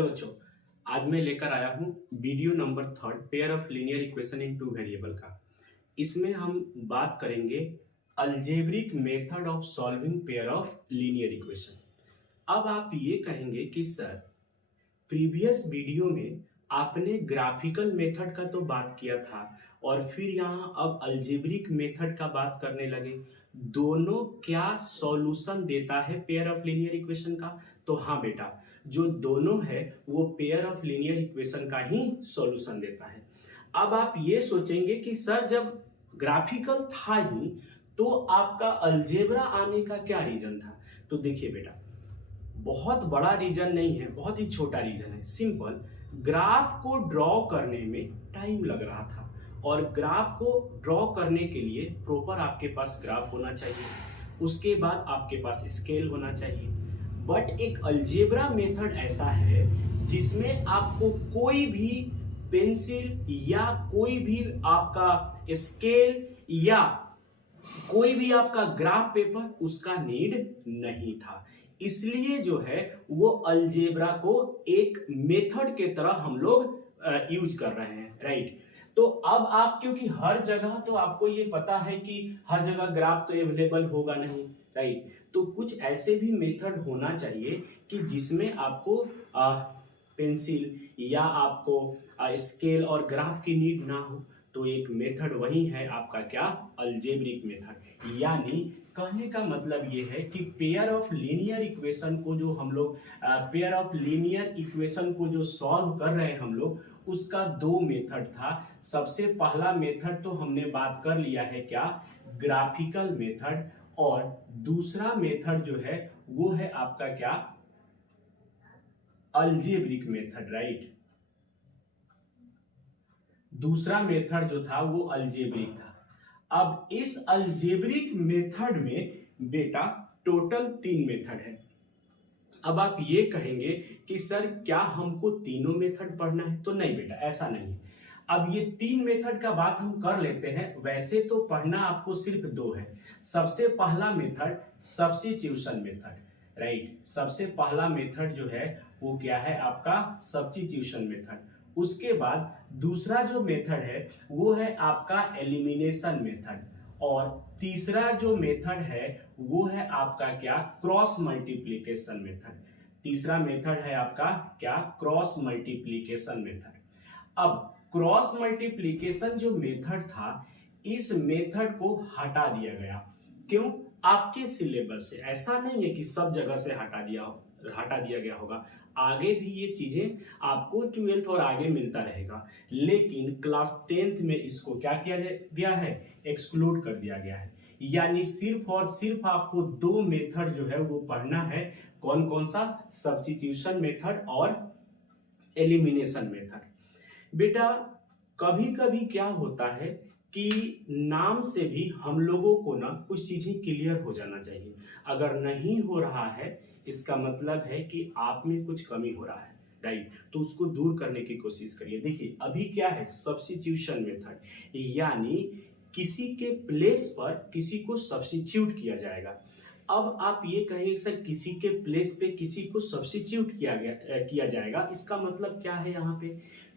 Hello बच्चों, आज मैं लेकर आया हूँ video number 3 pair of linear equation in two variable का। इसमें हम बात करेंगे algebraic method of solving pair of linear equation. अब आप ये कहेंगे कि सर प्रीवियस वीडियो में आपने ग्राफिकल मेथड का तो बात किया था और फिर यहाँ अब अलजेब्रिक मेथड का बात करने लगे, दोनों क्या सॉल्यूशन देता है पेयर ऑफ लीनियर इक्वेशन का? तो हाँ बेटा, जो दोनों है वो पेयर ऑफ लीनियर इक्वेशन का ही सॉल्यूशन देता है। अब आप ये सोचेंगे कि सर जब ग्राफिकल था ही तो आपका अलजेब्रा आने का क्या रीजन था? तो देखिए बेटा, बहुत बड़ा रीजन नहीं है, बहुत ही छोटा रीजन है। सिंपल, ग्राफ को ड्रॉ करने में टाइम लग रहा था और ग्राफ को ड्रॉ करने के लिए प्रॉपर आपके पास ग्राफ होना चाहिए, उसके बाद आपके पास स्केल होना चाहिए। बट एक अलजेब्रा मेथड ऐसा है जिसमें आपको कोई भी पेंसिल या कोई भी आपका स्केल या कोई भी आपका ग्राफ पेपर उसका नीड नहीं था। इसलिए जो है वो अलजेब्रा को एक मेथड के तरह हम लोग यूज कर रहे हैं, राइट। तो अब आप, क्योंकि हर जगह तो आपको ये पता है कि हर जगह ग्राफ तो अवेलेबल होगा नहीं, राइट। तो कुछ ऐसे भी मेथड होना चाहिए कि जिसमें आपको पेंसिल या आपको स्केल और ग्राफ की नीड ना हो। तो एक मेथड वही है आपका क्या, अलजेब्रिक मेथड। यानी कहने का मतलब ये है कि पेयर ऑफ लीनियर इक्वेशन को जो हम लोग पेयर ऑफ लीनियर इक्वेशन को जो सॉल्व कर रहे हैं हम लोग, उसका दो मेथड था। सबसे पहला मेथड तो हमने बात कर लिया है क्या, ग्राफिकल मेथड, और दूसरा मेथड जो है वो है आपका क्या, अलजेब्रिक मेथड, राइट। दूसरा मेथड जो था वो अलजेब्रिक था। अब इस अलजेब्रिक मेथड में बेटा टोटल 3 मेथड है। अब आप ये कहेंगे कि सर क्या हमको तीनों मेथड पढ़ना है? तो नहीं बेटा, ऐसा नहीं है। अब ये 3 मेथड का बात हम कर लेते हैं। वैसे तो पढ़ना आपको सिर्फ 2 है। सबसे पहला मेथड सब्स्टिट्यूशन मेथड, राइट। सबसे पहला मेथड जो है वो क्या है आपका, सब्स्टिट्यूशन मेथड। उसके बाद दूसरा जो मेथड है वो है आपका एलिमिनेशन मेथड, और तीसरा जो मेथड है वो है आपका क्या, क्रॉस मल्टीप्लिकेशन मेथड। तीसरा मेथड है आपका क्या, क्रॉस मल्टीप्लिकेशन मेथड। अब क्रॉस मल्टीप्लिकेशन जो मेथड था, इस मेथड को हटा दिया गया। क्यों? आपके सिलेबस से ऐसा नहीं है कि सब जगह से हटा दिया गया होगा। आगे भी ये चीजें आपको 12th और आगे मिलता रहेगा, लेकिन क्लास 10th में इसको क्या किया गया है, एक्सक्लूड कर दिया गया है। यानी सिर्फ और सिर्फ आपको 2 मेथड जो है वो पढ़ना है। कौन कौन सा? सब्स्टिट्यूशन मेथड और एलिमिनेशन मेथड। बेटा कभी कभी क्या होता है कि नाम से भी हम लोगों को ना कुछ चीजें क्लियर हो जाना चाहिए। अगर नहीं हो रहा है इसका मतलब है कि आप में कुछ कमी हो रहा है, राइट। तो उसको दूर करने की कोशिश करिए। देखिए अभी क्या है, सब्स्टिट्यूशन मेथड, यानी किसी के प्लेस पर किसी को सब्स्टिट्यूट किया जाएगा। अब आप ये कहेंगे सर किसी के प्लेस पे किसी को सब्स्टिट्यूट किया जाएगा, इसका मतलब क्या है यहाँ पे?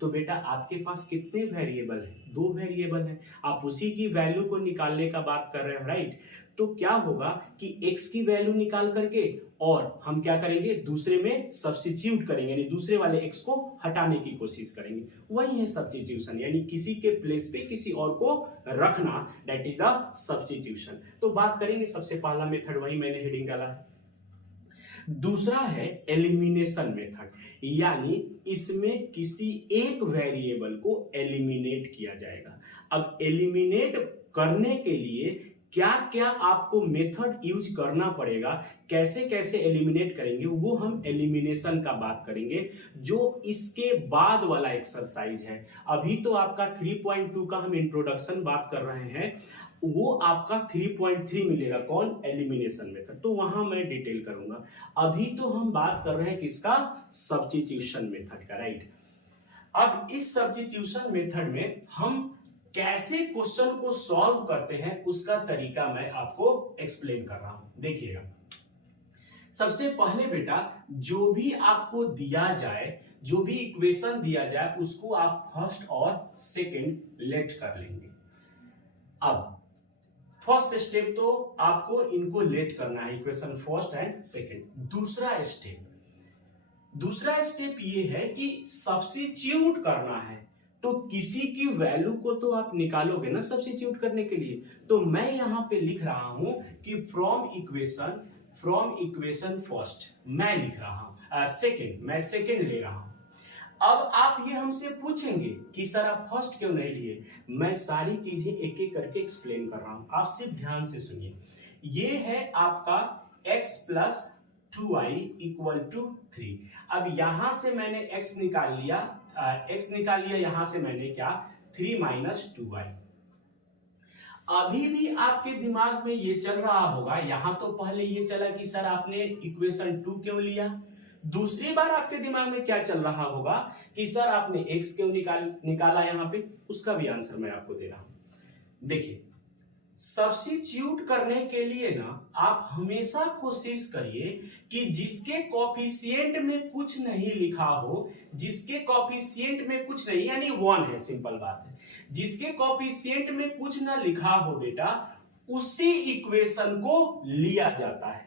तो बेटा आपके पास कितने वेरिएबल हैं? 2 वेरिएबल हैं। आप उसी की वैल्यू को निकालने का बात कर रहे हो, राइट। तो क्या होगा कि x की वैल्यू निकाल करके और हम क्या करेंगे, दूसरे में सब्स्टिट्यूट करेंगे, यानी दूसरे वाले x को हटाने की कोशिश करेंगे। वही है सब्स्टिट्यूशन, यानी किसी के प्लेस पे किसी और को रखना, दैट इज द सब्स्टिट्यूशन। तो बात करेंगे, सबसे पहला मेथड वही मैंने हेडिंग डाला है। दूसरा है एलिमिनेशन मेथड, यानी इसमें किसी एक वेरिएबल को एलिमिनेट किया जाएगा। अब एलिमिनेट करने के लिए क्या क्या आपको मेथड यूज करना पड़ेगा, कैसे कैसे एलिमिनेट करेंगे, वो हम एलिमिनेशन का बात करेंगे, जो इसके बाद वाला एक्सरसाइज है। अभी तो आपका 3.2 का हम इंट्रोडक्शन बात कर रहे हैं, वो आपका 3.3 मिलेगा, कौन, एलिमिनेशन मेथड। तो वहां मैं डिटेल करूंगा। अभी तो हम बात कर रहे हैं किसका, सब्स्टिट्यूशन मेथड का, राइट। अब इस सब्स्टिट्यूशन मेथड में हम कैसे क्वेश्चन को सॉल्व करते हैं उसका तरीका मैं आपको एक्सप्लेन कर रहा हूं। देखिएगा, सबसे पहले बेटा जो भी आपको दिया जाए, जो भी इक्वेशन दिया जाए उसको आप फर्स्ट और सेकंड लेट कर लेंगे। अब फर्स्ट स्टेप तो आपको इनको लेट करना है, इक्वेशन फर्स्ट एंड सेकंड। दूसरा स्टेप ये है कि सब्स्टिट्यूट करना है। तो किसी की वैल्यू को तो आप निकालोगे ना सब्स्टिट्यूट करने के लिए। तो मैं यहां पे लिख रहा हूं कि फ्रॉम इक्वेशन फर्स्ट मैं लिख रहा हूं, सेकंड ले रहा हूं। अब आप ये हमसे पूछेंगे कि सर आप फर्स्ट क्यों नहीं लिए। मैं सारी चीजें एक एक करके एक्सप्लेन कर रहा हूं, आप सिर्फ ध्यान से सुनिए। ये है आपका x plus 2y equal to 3। अब यहां से मैंने x निकाल लिया, यहां से मैंने क्या 3 माइनस 2y। अभी भी आपके दिमाग में ये चल रहा होगा, यहां तो पहले ये चला कि सर आपने इक्वेशन 2 क्यों लिया। दूसरी बार आपके दिमाग में क्या चल रहा होगा कि सर आपने x क्यों निकाला यहां पे। उसका भी आंसर मैं आपको दे रहा हूं। देखिए सब्स्टिट्यूट करने के लिए ना आप हमेशा कोशिश करिए कि जिसके कोफिशिएंट में कुछ नहीं लिखा हो, जिसके कोफिशिएंट में कुछ नहीं यानी 1 है, सिंपल बात है, जिसके कोफिशिएंट में कुछ ना लिखा हो बेटा उसी इक्वेशन को लिया जाता है।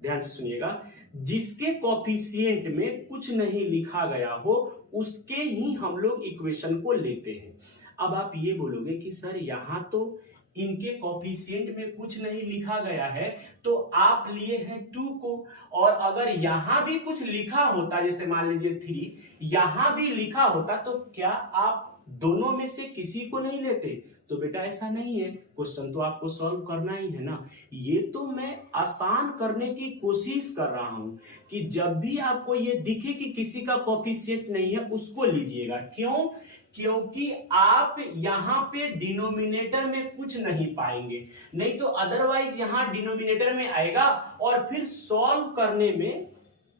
ध्यान से सुनिएगा, जिसके कोफिशिएंट में कुछ नहीं लिखा गया हो उसके ही हम लोग इक्वेशन को लेते हैं। अब आप ये बोलोगे कि सर यहां तो इनके कोफिशिएंट में कुछ नहीं लिखा गया है, तो आप लिए हैं 2 को, और अगर यहां भी कुछ लिखा होता, जैसे मान लीजिए 3 यहां भी लिखा होता, तो क्या आप दोनों में से किसी को नहीं लेते। तो बेटा ऐसा नहीं है, क्वेश्चन तो आपको सॉल्व करना ही है ना। ये तो मैं आसान करने की कोशिश कर रहा हूं कि जब भी आपको ये दिखे कि किसी का कोफिशिएंट नहीं है उसको लीजिएगा। क्यों? क्योंकि आप यहां पे डिनोमिनेटर में कुछ नहीं पाएंगे, नहीं तो अदरवाइज यहां डिनोमिनेटर में आएगा और फिर सॉल्व करने में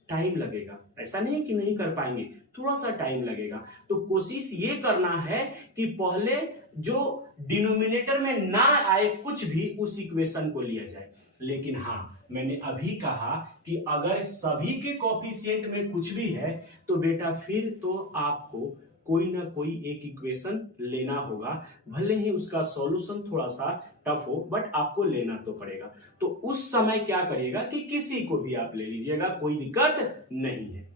टाइम लगेगा। ऐसा नहीं कि नहीं कर पाएंगे, थोड़ा सा टाइम लगेगा। तो कोशिश ये करना है कि पहले जो डिनोमिनेटर में ना आए कुछ भी उस इक्वेशन को लिया जाए। लेकिन हाँ, मैंने अभी कहा कि अगर सभी के कोफिशिएंट में कुछ भी है तो बेटा फिर तो आपको कोई ना कोई एक इक्वेशन लेना होगा, भले ही उसका सॉल्यूशन थोड़ा सा टफ हो बट आपको लेना तो पड़ेगा। तो उस समय क्या करिएगा कि किसी को भी आप ले लीजिएगा, कोई दिक्कत नहीं है।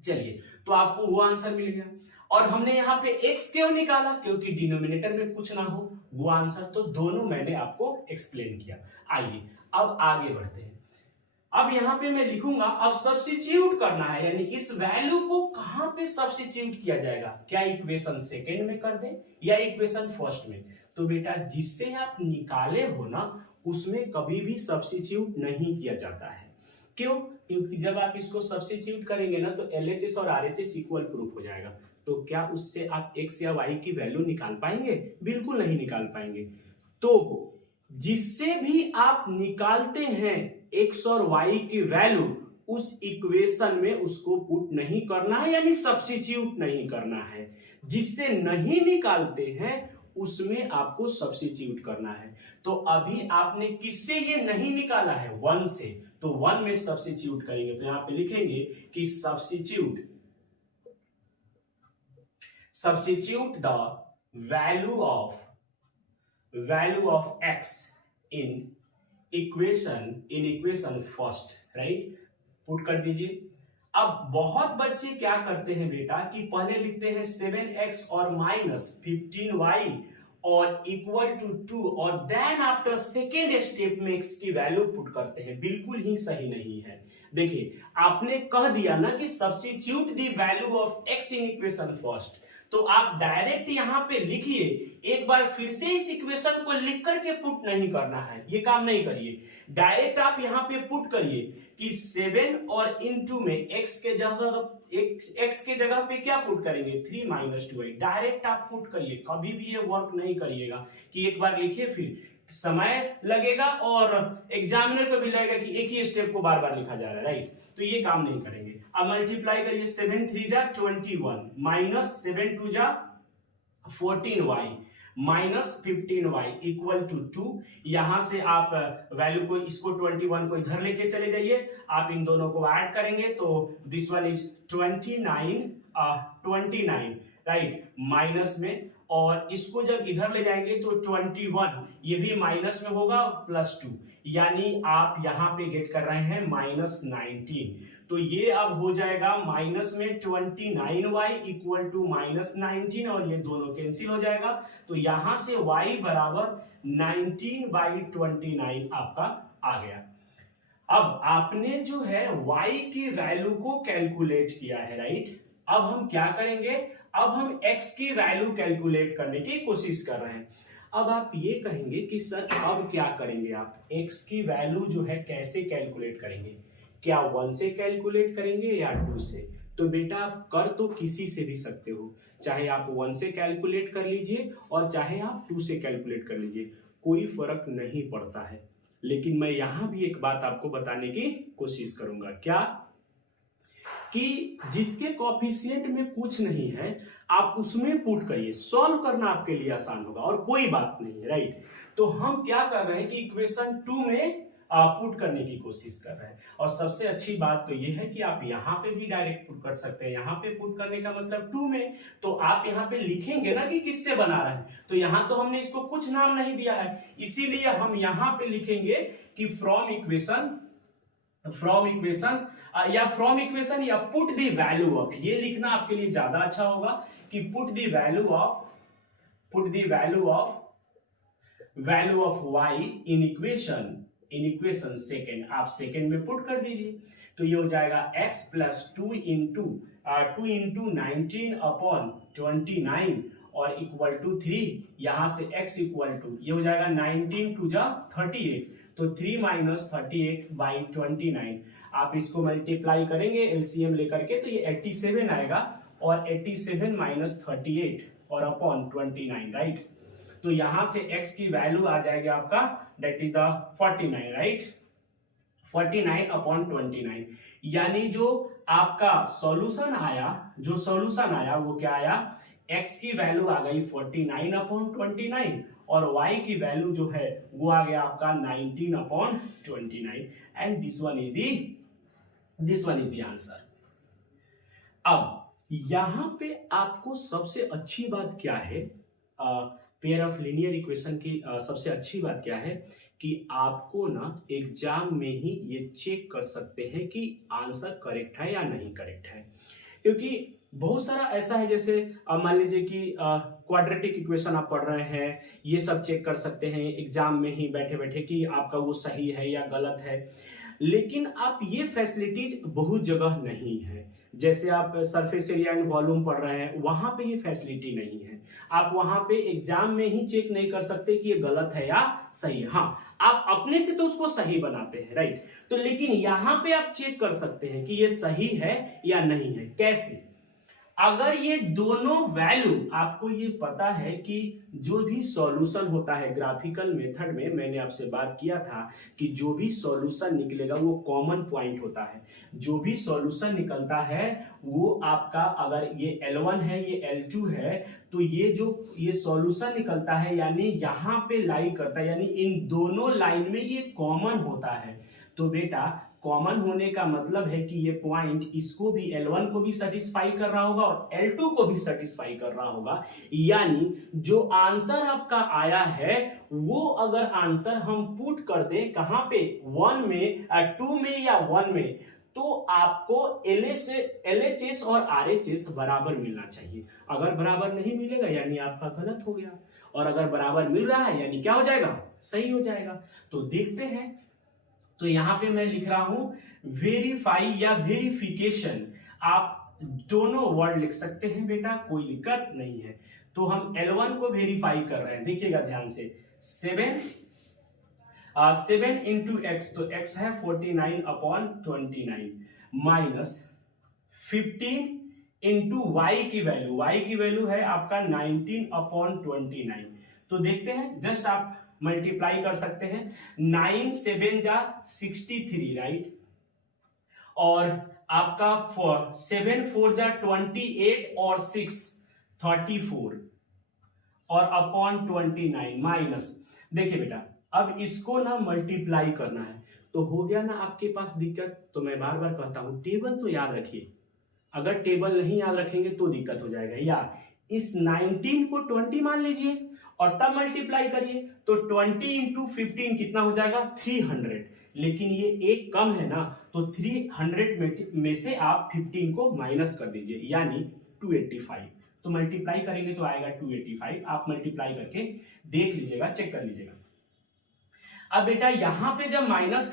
चलिए, तो आपको वो आंसर मिल गया। और हमने यहाँ पे x क्यों निकाला, क्योंकि डिनोमिनेटर में कुछ ना हो। वो आंसर तो दोनों मैंने आपको एक्सप्लेन किया। आइए अब आगे बढ़ते हैं। अब यहां पे मैं लिखूंगा, अब सब्स्टिट्यूट करना है, यानी इस वैल्यू को कहां पे सब्स्टिट्यूट किया जाएगा। क्या इक्वेशन सेकंड में कर दें या इक्वेशन फर्स्ट में। तो बेटा जिससे आप निकाले हो ना उसमें कभी भी सब्स्टिट्यूट नहीं किया जाता है। क्यों? क्योंकि जब आप इसको सब्स्टिट्यूट करेंगे ना तो LHS और RHS इक्वल प्रूफ हो जाएगा। तो क्या उससे आप x या y की वैल्यू निकाल पाएंगे? बिल्कुल नहीं निकाल पाएंगे। तो जिससे भी आप निकालते हैं x और y की वैल्यू, उस इक्वेशन में उसको पुट नहीं करना है, यानी सब्स्टिट्यूट नहीं करना है। जिससे नहीं निकालते हैं उसमें आपको सब्स्टिट्यूट करना है। तो अभी आपने किससे ये नहीं निकाला है? 1 से, तो 1 में सब्स्टिट्यूट करेंगे। तो यहां पे लिखेंगे कि substitute the value of x in equation first, right, put कर दीजिए। अब बहुत बच्चे क्या करते हैं बेटा कि पहले लिखते हैं 7x और माइनस 15y और इक्वल टू 2 और देन आफ्टर सेकेंड स्टेप में x की वैल्यू पुट करते हैं। बिल्कुल ही सही नहीं है। देखिए आपने कह दिया ना कि substitute the value of x in equation first, तो आप डायरेक्ट यहां पे लिखिए। एक बार फिर से इस इक्वेशन को लिख करके पुट नहीं करना है, ये काम नहीं करिए। डायरेक्ट आप यहां पे पुट करिए कि 7 और इनटू में x के जगह पे क्या पुट करेंगे? 3 माइनस 2y। डायरेक्ट आप पुट करिए, कभी भी ये वर्क नहीं करिएगा कि एक बार लिखिए फिर समय लगेगा और एग्जामिनर को भी लगेगा कि एक ही स्टेप को बार बार लिखा जा रहा है, राइट। तो ये काम नहीं करेंगे। अब मल्टीप्लाई करिए, 7 3 जा 21 माइनस 7 2 जा 14y -15y इक्वल टू 2। यहां से आप वैल्यू को इसको 21 को इधर लेके चले जाइए, आप इन दोनों को ऐड करेंगे तो this one is 29 right, minus में, और इसको जब इधर ले जाएंगे तो 21 ये भी माइनस में होगा +2, यानी आप यहां पे गेट कर रहे हैं -19। तो ये अब हो जाएगा माइनस में 29y इक्वल टू -19, और ये दोनों कैंसिल हो जाएगा, तो यहां से y बराबर 19/29 आपका आ गया। अब आपने जो है y की वैल्यू को कैलकुलेट किया है राइट। अब हम क्या करेंगे, अब हम x की वैल्यू कैलकुलेट करने की कोशिश कर रहे हैं। अब आप ये कहेंगे कि सर अब क्या करेंगे, आप x की वैल्यू जो है कैसे कैलकुलेट करेंगे, क्या 1 से कैलकुलेट करेंगे या 2 से? तो बेटा आप कर तो किसी से भी सकते हो, चाहे आप 1 से कैलकुलेट कर लीजिए और चाहे आप 2 से कैलकुलेट कर लीजिए, कोई फर्क नहीं पड़ता है। लेकिन मैं यहां भी एक बात आपको बताने की कोशिश करूंगा, क्या कि जिसके कोएफिशिएंट में कुछ नहीं है आप उसमें पुट करिए, सॉल्व करना आपके लिए आसान होगा और कोई बात नहीं है राइट। तो हम क्या कर रहे हैं कि इक्वेशन 2 में पुट करने की कोशिश कर रहे हैं, और सबसे अच्छी बात तो ये है कि आप यहाँ पे भी डायरेक्ट पुट कर सकते हैं। यहाँ पे पुट करने का मतलब 2 में, तो आप यहाँ पे लिखेंगे ना कि किससे बना रहे हैं, तो यहाँ तो हमने इसको कुछ नाम नहीं दिया है, इसीलिए हम यहाँ पे लिखेंगे कि फ्रॉम इक्वेशन या पुट द वैल्यू ऑफ, ये लिखना आपके लिए ज्यादा अच्छा होगा कि put the value of y in equation second, आप सेकेंड में पुट कर दीजिए, तो ये हो जाएगा x प्लस 2 इंटू 19/29 और इक्वल टू 3, यहां से x इक्वल टू ये हो जाएगा 19 टू जा 38, तो 3 - 38/29, आप इसको मल्टीप्लाई करेंगे एलसीएम लेकर के तो ये 87 आएगा, और 87 - 38 और अपॉन 29 राइट। तो यहां से x की वैल्यू आ जाएगी आपका दैट इज द 49 राइट, 49/29, यानी जो आपका सॉल्यूशन आया वो क्या आया, x की वैल्यू आ गई 49/29 और y की वैल्यू जो है वो आ गया आपका 19/29, and this one is the answer. अब यहां पे आपको सबसे अच्छी बात क्या है, पेयर ऑफ लीनियर इक्वेशन की सबसे अच्छी बात क्या है कि आपको ना एग्जाम में ही ये चेक कर सकते हैं कि आंसर करेक्ट है या नहीं करेक्ट है, क्योंकि बहुत सारा ऐसा है, जैसे मान लीजिए कि क्वाड्रेटिक इक्वेशन आप पढ़ रहे हैं, ये सब चेक कर सकते हैं एग्जाम में ही बैठे बैठे कि आपका वो सही है या गलत है, लेकिन आप ये फैसिलिटीज बहुत जगह नहीं है। जैसे आप सरफेस एरिया एंड वॉल्यूम पढ़ रहे हैं, वहां पे ये फैसिलिटी नहीं है, आप वहां पे एग्जाम में ही चेक नहीं कर सकते कि ये गलत है या सही है। हाँ, आप अपने से तो उसको सही बनाते हैं राइट, तो लेकिन यहां पे आप चेक कर सकते हैं कि ये सही है या नहीं है। कैसे? अगर ये दोनों वैल्यू, आपको ये पता है कि जो भी सॉल्यूशन होता है ग्राफिकल मेथड में, मैंने आपसे बात किया था कि जो भी सॉल्यूशन निकलेगा वो कॉमन पॉइंट होता है, जो भी सॉल्यूशन निकलता है वो आपका, अगर ये L1 है ये L2 है, तो ये सॉल्यूशन निकलता है यानी यहाँ पे लाई करता है, यानी इन दोनों लाइन में ये कॉमन होता है। तो बेटा कॉमन होने का मतलब है कि ये पॉइंट इसको भी, L1 को भी सेटिस्फाई कर रहा होगा और L2 को भी सेटिस्फाई कर रहा होगा, यानी जो आंसर आपका आया है वो अगर आंसर हम पुट कर दे कहां पे, 1 में 2 में या 1 में, तो आपको LHS और RHS बराबर मिलना चाहिए। अगर बराबर नहीं मिलेगा यानी आपका गलत हो गया, और अगर बराबर मिल रहा है यानी क्या हो जाएगा, सही हो जाएगा। तो देखते हैं, तो यहां पे मैं लिख रहा हूं वेरीफाई या वेरिफिकेशन, आप दोनों वर्ड लिख सकते हैं बेटा, कोई दिक्कत नहीं है। तो हम L1 को वेरीफाई कर रहे हैं, देखिएगा ध्यान से, 7 इंटू एक्स, तो x है 49/29 माइनस 15 इंटू y की वैल्यू है आपका 19/29। तो देखते हैं, जस्ट आप मल्टीप्लाई कर सकते हैं, 9 7 जा 63 राइट, और आपका 7 4 जा 28 और 6 34, और अपॉन 29 माइनस, देखिए बेटा अब इसको ना मल्टीप्लाई करना है, तो हो गया ना आपके पास दिक्कत। तो मैं बार बार कहता हूं टेबल तो याद रखिए, अगर टेबल नहीं याद रखेंगे तो दिक्कत हो जाएगा। या इस 19 को 20 मान लीजिए और तब मल्टीप्लाई करिए, तो 20 इंटू 15 कितना हो जाएगा 300। लेकिन ये एक कम है ना, तो 300 में से आप 15 को माइनस कर दीजिए, यानी 285। तो मल्टीप्लाई करेंगे तो आएगा 285। आप मल्टीप्लाई करके देख लीजिएगा, चेक कर लीजिएगा। अब बेटा यहां पे जब माइनस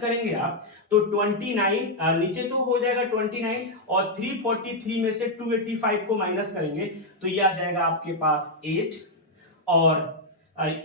करेंगे आप, तो 29 नीचे तो हो जाएगा 29, और 343 में से 285 को माइनस करेंगे तो ये आ जाएगा आपके पास 8, और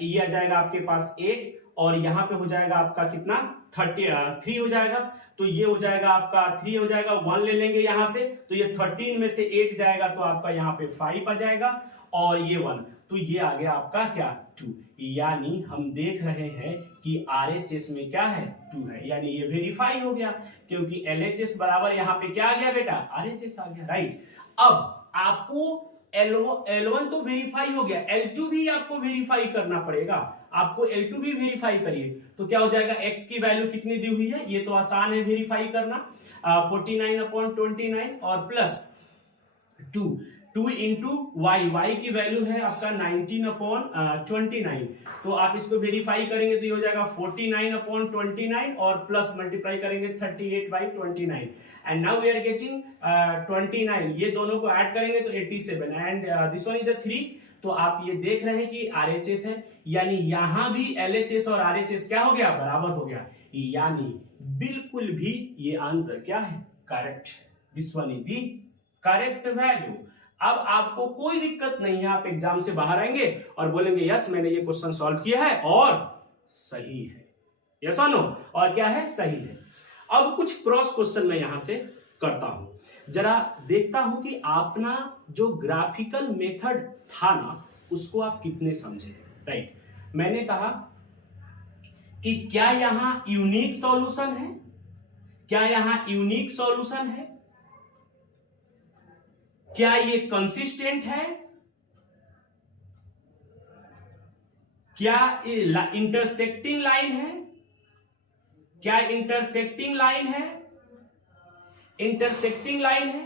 ये आ जाएगा आपके पास 8, और यहां पे हो जाएगा आपका कितना 3 हो जाएगा। तो ये हो जाएगा आपका 3 हो जाएगा, 1 ले लेंगे यहां से, तो ये 13 में से 8 जाएगा तो आपका यहाँ पे 5 आ जाएगा, और ये 1, तो ये आ गया आपका क्या 2। यानी हम देख रहे हैं कि RHS में क्या है 2 है, यानी ये वेरीफाई हो गया, क्योंकि LHS बराबर यहाँ पे क्या आ गया बेटा RHS आ गया, राइट। अब आपको L1 तो वेरीफाई हो गया, L2 भी आपको वेरीफाई करना पड़ेगा। आपको L2 भी वेरीफाई करिए, तो क्या हो जाएगा, x की वैल्यू कितनी दी हुई है, ये तो आसान है वेरीफाई करना, 49/29 और प्लस 2 इंटू y की वैल्यू है आपका 19/29। तो आप इसको वेरीफाई करेंगे तो ये हो जाएगा 49/29 और प्लस मल्टीप्लाई करेंगे 38/29, and now we are getting 29, ये दोनों को ऐड करेंगे तो 87, एंड दिस वन इज 3। तो आप ये देख रहे हैं कि RHS है, यानी यहां भी LHS और RHS क्या हो गया बराबर हो गया, यानी बिल्कुल भी ये आंसर क्या है correct, this one is the correct value. अब आपको कोई दिक्कत नहीं है, आप एग्जाम से बाहर आएंगे और बोलेंगे यस मैंने ये क्वेश्चन सॉल्व किया है और सही है, यस और नो, और क्या है सही है। अब कुछ क्रॉस क्वेश्चन मैं यहां से करता हूं, जरा देखता हूं कि अपना जो ग्राफिकल मेथड था ना उसको आप कितने समझे, राइट। मैंने कहा कि क्या यहां यूनिक सॉल्यूशन है, क्या यहां यूनिक सॉल्यूशन है, क्या ये कंसिस्टेंट है, क्या इंटरसेक्टिंग लाइन है, क्या इंटरसेक्टिंग लाइन है, इंटरसेक्टिंग लाइन है।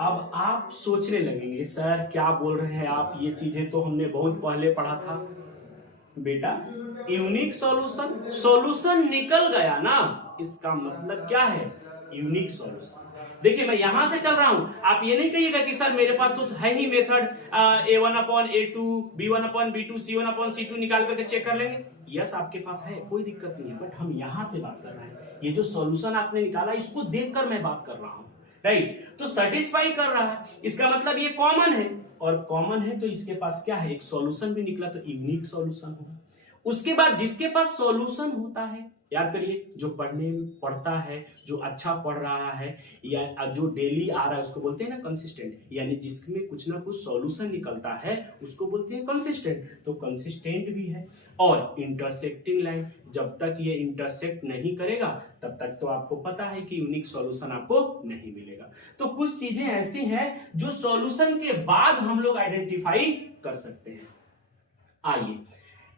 अब आप सोचने लगेंगे सर क्या बोल रहे हैं आप, ये चीजें तो हमने बहुत पहले पढ़ा था। बेटा यूनिक सॉल्यूशन निकल गया ना, इसका मतलब क्या है यूनिक सॉल्यूशन। देखिए मैं यहां से चल रहा हूं, आप ये नहीं कहिएगा कि सर मेरे पास तो है ही मेथड A1/A2, B1/B2, C1/C2 निकाल करके चेक कर लेंगे। यस आपके पास है, कोई दिक्कत नहीं है, बट हम यहां से बात कर रहे हैं, ये जो सॉल्यूशन आपने निकाला इसको देखकर मैं बात कर रहा हूं, राइट। तो सेटिस्फाई कर रहा है, इसका मतलब ये कॉमन है, और कॉमन है तो इसके पास क्या है एक सॉल्यूशन भी निकला, तो यूनिक सॉल्यूशन होगा। उसके बाद जिसके पास सॉल्यूशन होता है, याद करिए जो पढ़ता है, जो अच्छा पढ़ रहा है या जो डेली आ रहा है उसको बोलते हैं ना कंसिस्टेंट, यानी जिसमें कुछ ना कुछ सॉल्यूशन निकलता है उसको बोलते हैं कंसिस्टेंट। तो कंसिस्टेंट भी है। और इंटरसेक्टिंग लाइन, जब तक ये इंटरसेक्ट नहीं करेगा तब तक तो आपको पता है कि यूनिक सॉल्यूशन आपको नहीं मिलेगा। तो कुछ चीजें ऐसी हैं जो सॉल्यूशन के बाद हम लोग आइडेंटिफाई कर सकते हैं। आइए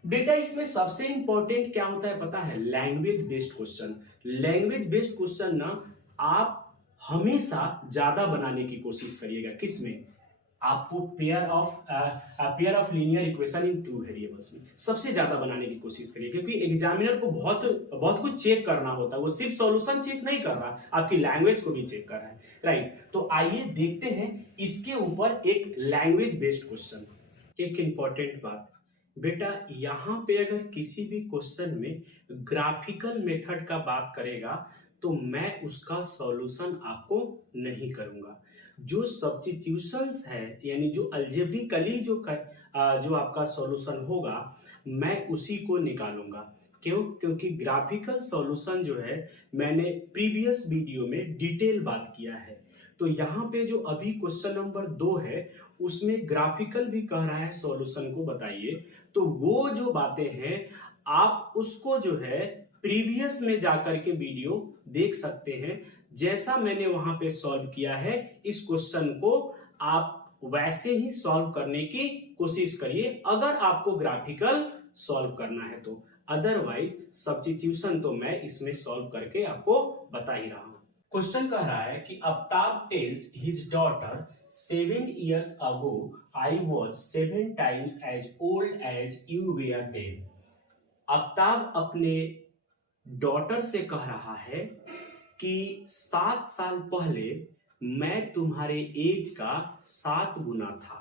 बेटा इसमें सबसे इंपॉर्टेंट क्या होता है पता है, language based question. Language based question ना आप हमेशा ज्यादा बनाने की कोशिश करिएगा। किसमें, आपको pair of linear equation in 2 variables में सबसे ज्यादा बनाने की कोशिश करिए, क्योंकि एग्जामिनर को बहुत कुछ चेक करना होता है। वो सिर्फ सॉल्यूशन चेक नहीं कर रहा, आपकी लैंग्वेज को भी चेक कर रहा है, राइट। तो आइए देखते हैं इसके ऊपर एक लैंग्वेज बेस्ड क्वेश्चन। एक इंपॉर्टेंट बात बेटा, यहां पे अगर किसी भी क्वेश्चन में ग्राफिकल मेथड का बात करेगा तो मैं उसका सॉल्यूशन आपको नहीं करूंगा। जो सब्स्टिट्यूशंस है यानी जो अलजेब्रिकली जो आपका सॉल्यूशन होगा मैं उसी को निकालूंगा। क्यों? क्योंकि ग्राफिकल सॉल्यूशन जो है मैंने प्रीवियस वीडियो में डिटेल बात किया है। तो यहाँ पे जो अभी क्वेश्चन नंबर 2 है उसमें ग्राफिकल भी कह रहा है सॉल्यूशन को बताइए, तो वो जो बातें हैं आप उसको जो है प्रीवियस में जाकर के वीडियो देख सकते हैं। जैसा मैंने वहां पे सॉल्व किया है इस क्वेश्चन को आप वैसे ही सॉल्व करने की कोशिश करिए अगर आपको ग्राफिकल सॉल्व करना है तो, अदरवाइज सब्स्टिट्यूशन तो मैं इसमें सॉल्व करके आपको बता ही रहा हूं। क्वेश्चन कह रहा है कि Aftab tales his daughter 7 years ago I was 7 times as old as you were then। Aftab अपने डॉटर से कह रहा है कि 7 साल पहले मैं तुम्हारे एज का 7 गुना था।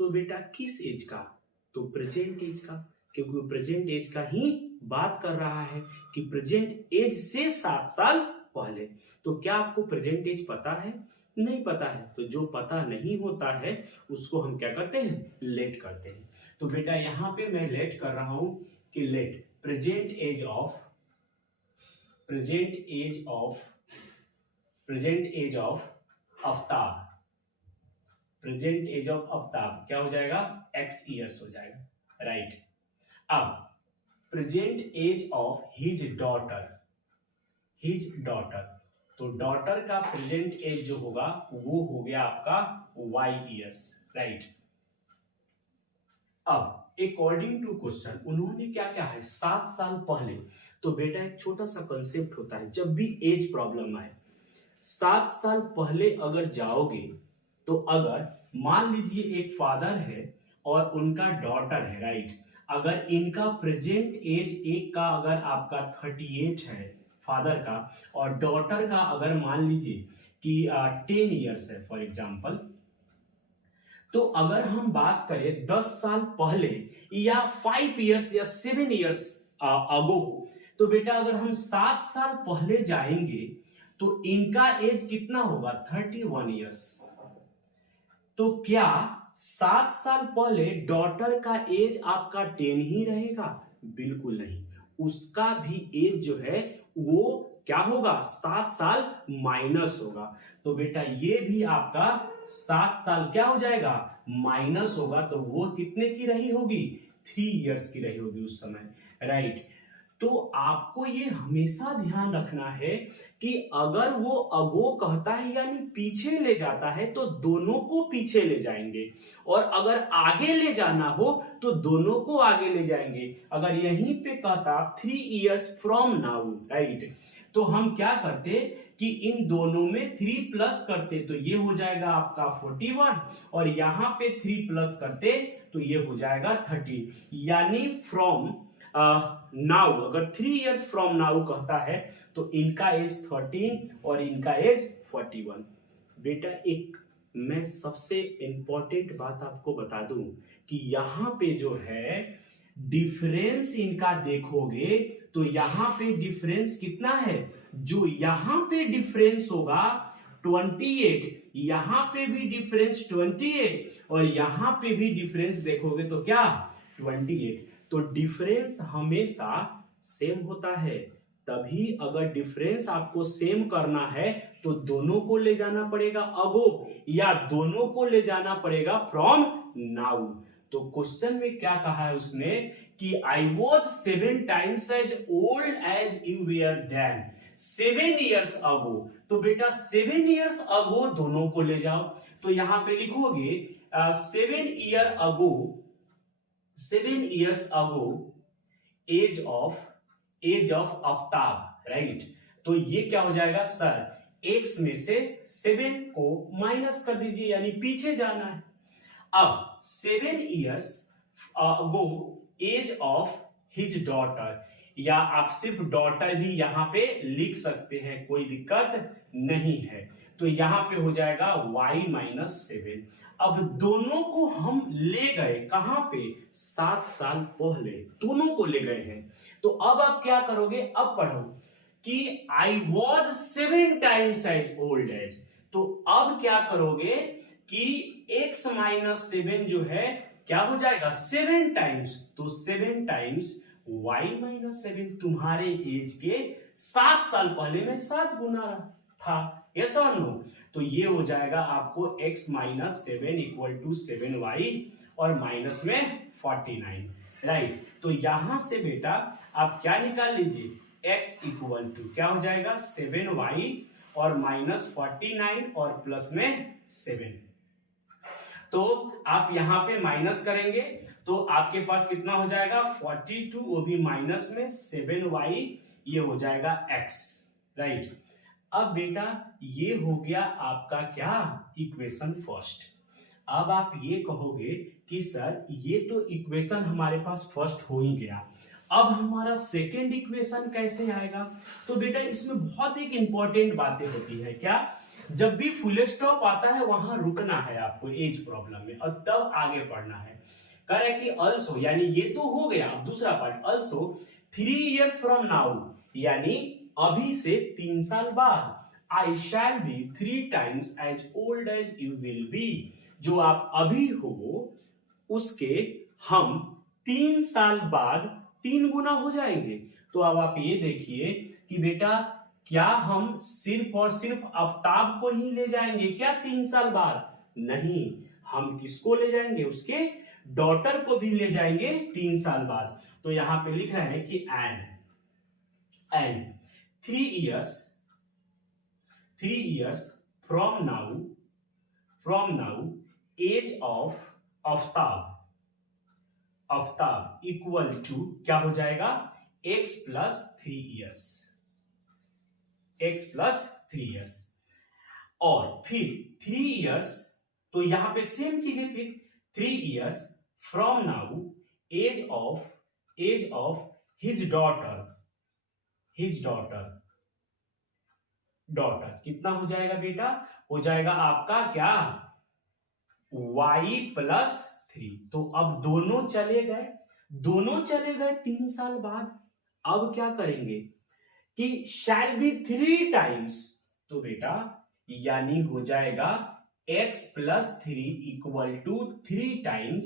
तो बेटा किस एज का? तो प्रेजेंट एज का, क्योंकि वो प्रेजेंट एज का ही बात कर रहा है कि प्रेजेंट एज से 7 साल पहले। तो क्या आपको प्रेजेंट एज पता है? नहीं पता है। तो जो पता नहीं होता है उसको हम क्या करते हैं? लेट करते हैं। तो बेटा यहां पे मैं लेट कर रहा हूं कि let present age of Aftab, present age of Aftab क्या हो जाएगा? x ईयर्स हो जाएगा, राइट। अब present age of his daughter, तो डॉटर का प्रेजेंट एज जो होगा वो हो गया आपका y ईयर्स, राइट। अब अकॉर्डिंग टू क्वेश्चन उन्होंने क्या क्या है 7 साल पहले। तो बेटा एक छोटा सा कंसेप्ट होता है, जब भी एज प्रॉब्लम आए 7 साल पहले अगर जाओगे तो अगर मान लीजिए एक फादर है और उनका डॉटर है, राइट। अगर इनका प्रेजेंट एज एक का अगर आपका 38 है फादर का और डॉटर का अगर मान लीजिए कि 10 ईयर्स है फॉर एग्जांपल, तो अगर हम बात करें 10 साल पहले या 5 ईयर्स या 7 ईयर्स अगो, तो बेटा अगर हम 7 साल पहले जाएंगे तो इनका एज कितना होगा? 31 ईयर्स। तो क्या 7 साल पहले डॉटर का एज आपका 10 ही रहेगा? बिल्कुल नहीं, उसका भी एज जो है वो क्या होगा? 7 साल माइनस होगा। तो बेटा ये भी आपका 7 साल क्या हो जाएगा? माइनस होगा। तो वो कितने की रही होगी? 3 ईयर्स की रही होगी उस समय, राइट। तो आपको ये हमेशा ध्यान रखना है कि अगर वो अगो कहता है यानी पीछे ले जाता है तो दोनों को पीछे ले जाएंगे, और अगर आगे ले जाना हो तो दोनों को आगे ले जाएंगे। अगर यहीं पे कहता 3 ईयर्स फ्रॉम नाउ, राइट, तो हम क्या करते कि इन दोनों में 3 प्लस करते तो ये हो जाएगा आपका 41, और यहां पे 3 प्लस करते तो ये हो जाएगा 30। यानी फ्रॉम नाउ, अगर 3 इयर्स फ्रॉम नाउ कहता है तो इनका एज 13 और इनका एज 41। बेटा एक मैं सबसे इंपॉर्टेंट बात आपको बता दूं कि यहां पे जो है डिफरेंस इनका देखोगे तो यहां पे डिफरेंस कितना है? जो यहां पे डिफरेंस होगा 28, यहां पे भी डिफरेंस 28, और यहां पे भी डिफरेंस देखोगे तो क्या? 28। तो डिफरेंस हमेशा सेम होता है। तभी अगर डिफरेंस आपको सेम करना है तो दोनों को ले जाना पड़ेगा अगो, या दोनों को ले जाना पड़ेगा फ्रॉम नाउ। तो क्वेश्चन में क्या कहा है उसने कि I was 7 times as old as you were then 7 years ago. तो बेटा 7 years अगो दोनों को ले जाओ। तो यहां पे लिखोगे 7 years ago age of Aftab, right. तो ये क्या हो जाएगा सर? x में से 7 को माइनस कर दीजिए, यानी पीछे जाना है। अब 7 years ago age of his daughter, या आप सिर्फ डॉटर भी यहां पे लिख सकते हैं, कोई दिक्कत नहीं है। तो यहां पे हो जाएगा y माइनस 7। अब दोनों को हम ले गए कहां पे? 7 साल पहले दोनों को ले गए हैं। तो अब आप क्या करोगे? अब पढ़ो कि I was 7 times as old age. तो अब क्या करोगे कि x माइनस 7 जो है क्या हो जाएगा? 7 टाइम्स। तो 7 टाइम्स y माइनस 7 तुम्हारे एज के 7 साल पहले में 7 गुना था, यस और नो? तो ये हो जाएगा आपको x minus 7 equal to 7y और माइनस में 49, राइट। तो यहां से बेटा आप क्या निकाल लीजिए? x इक्वल टू क्या हो जाएगा? 7y और माइनस 49 और प्लस में 7। तो आप यहां पे माइनस करेंगे तो आपके पास कितना हो जाएगा 42, वो भी माइनस में 7y, ये हो जाएगा x, राइट। अब बेटा ये हो गया आपका क्या इक्वेशन फर्स्ट। अब आप ये कहोगे कि सर ये तो इक्वेशन हमारे पास फर्स्ट हो ही गया, अब हमारा सेकेंड इक्वेशन कैसे आएगा। तो बेटा इसमें बहुत एक इंपॉर्टेंट बातें होती है, क्या, जब भी फुल स्टॉप आता है वहां रुकना है आपको एज प्रॉब्लम में और तब आगे पढ़ना है। कह रहा है कि अल्सो, यानी ये तो हो गया, अब दूसरा part, also 3 years from now, यानी अभी से 3 साल बाद, I shall be 3 times as old as you will be, जो आप अभी हो उसके हम 3 साल बाद 3 गुना हो जाएंगे। तो अब आप ये देखिए कि बेटा क्या हम सिर्फ और सिर्फ आफ्ताब को ही ले जाएंगे क्या 3 साल बाद, नहीं, हम किसको ले जाएंगे, उसके डॉटर को भी ले जाएंगे 3 साल बाद। तो यहां पे लिख रहे हैं कि and 3 years from now age of Aftab equal to क्या हो जाएगा x प्लस 3 years, और फिर 3 years, तो यहां पे सेम चीजें, फिर 3 years from now age of his daughter कितना हो जाएगा बेटा, हो जाएगा आपका क्या y प्लस 3। तो अब दोनों चले गए 3 साल बाद। अब क्या करेंगे कि शैल बी 3 times, तो बेटा यानी हो जाएगा x plus 3 equal to 3 times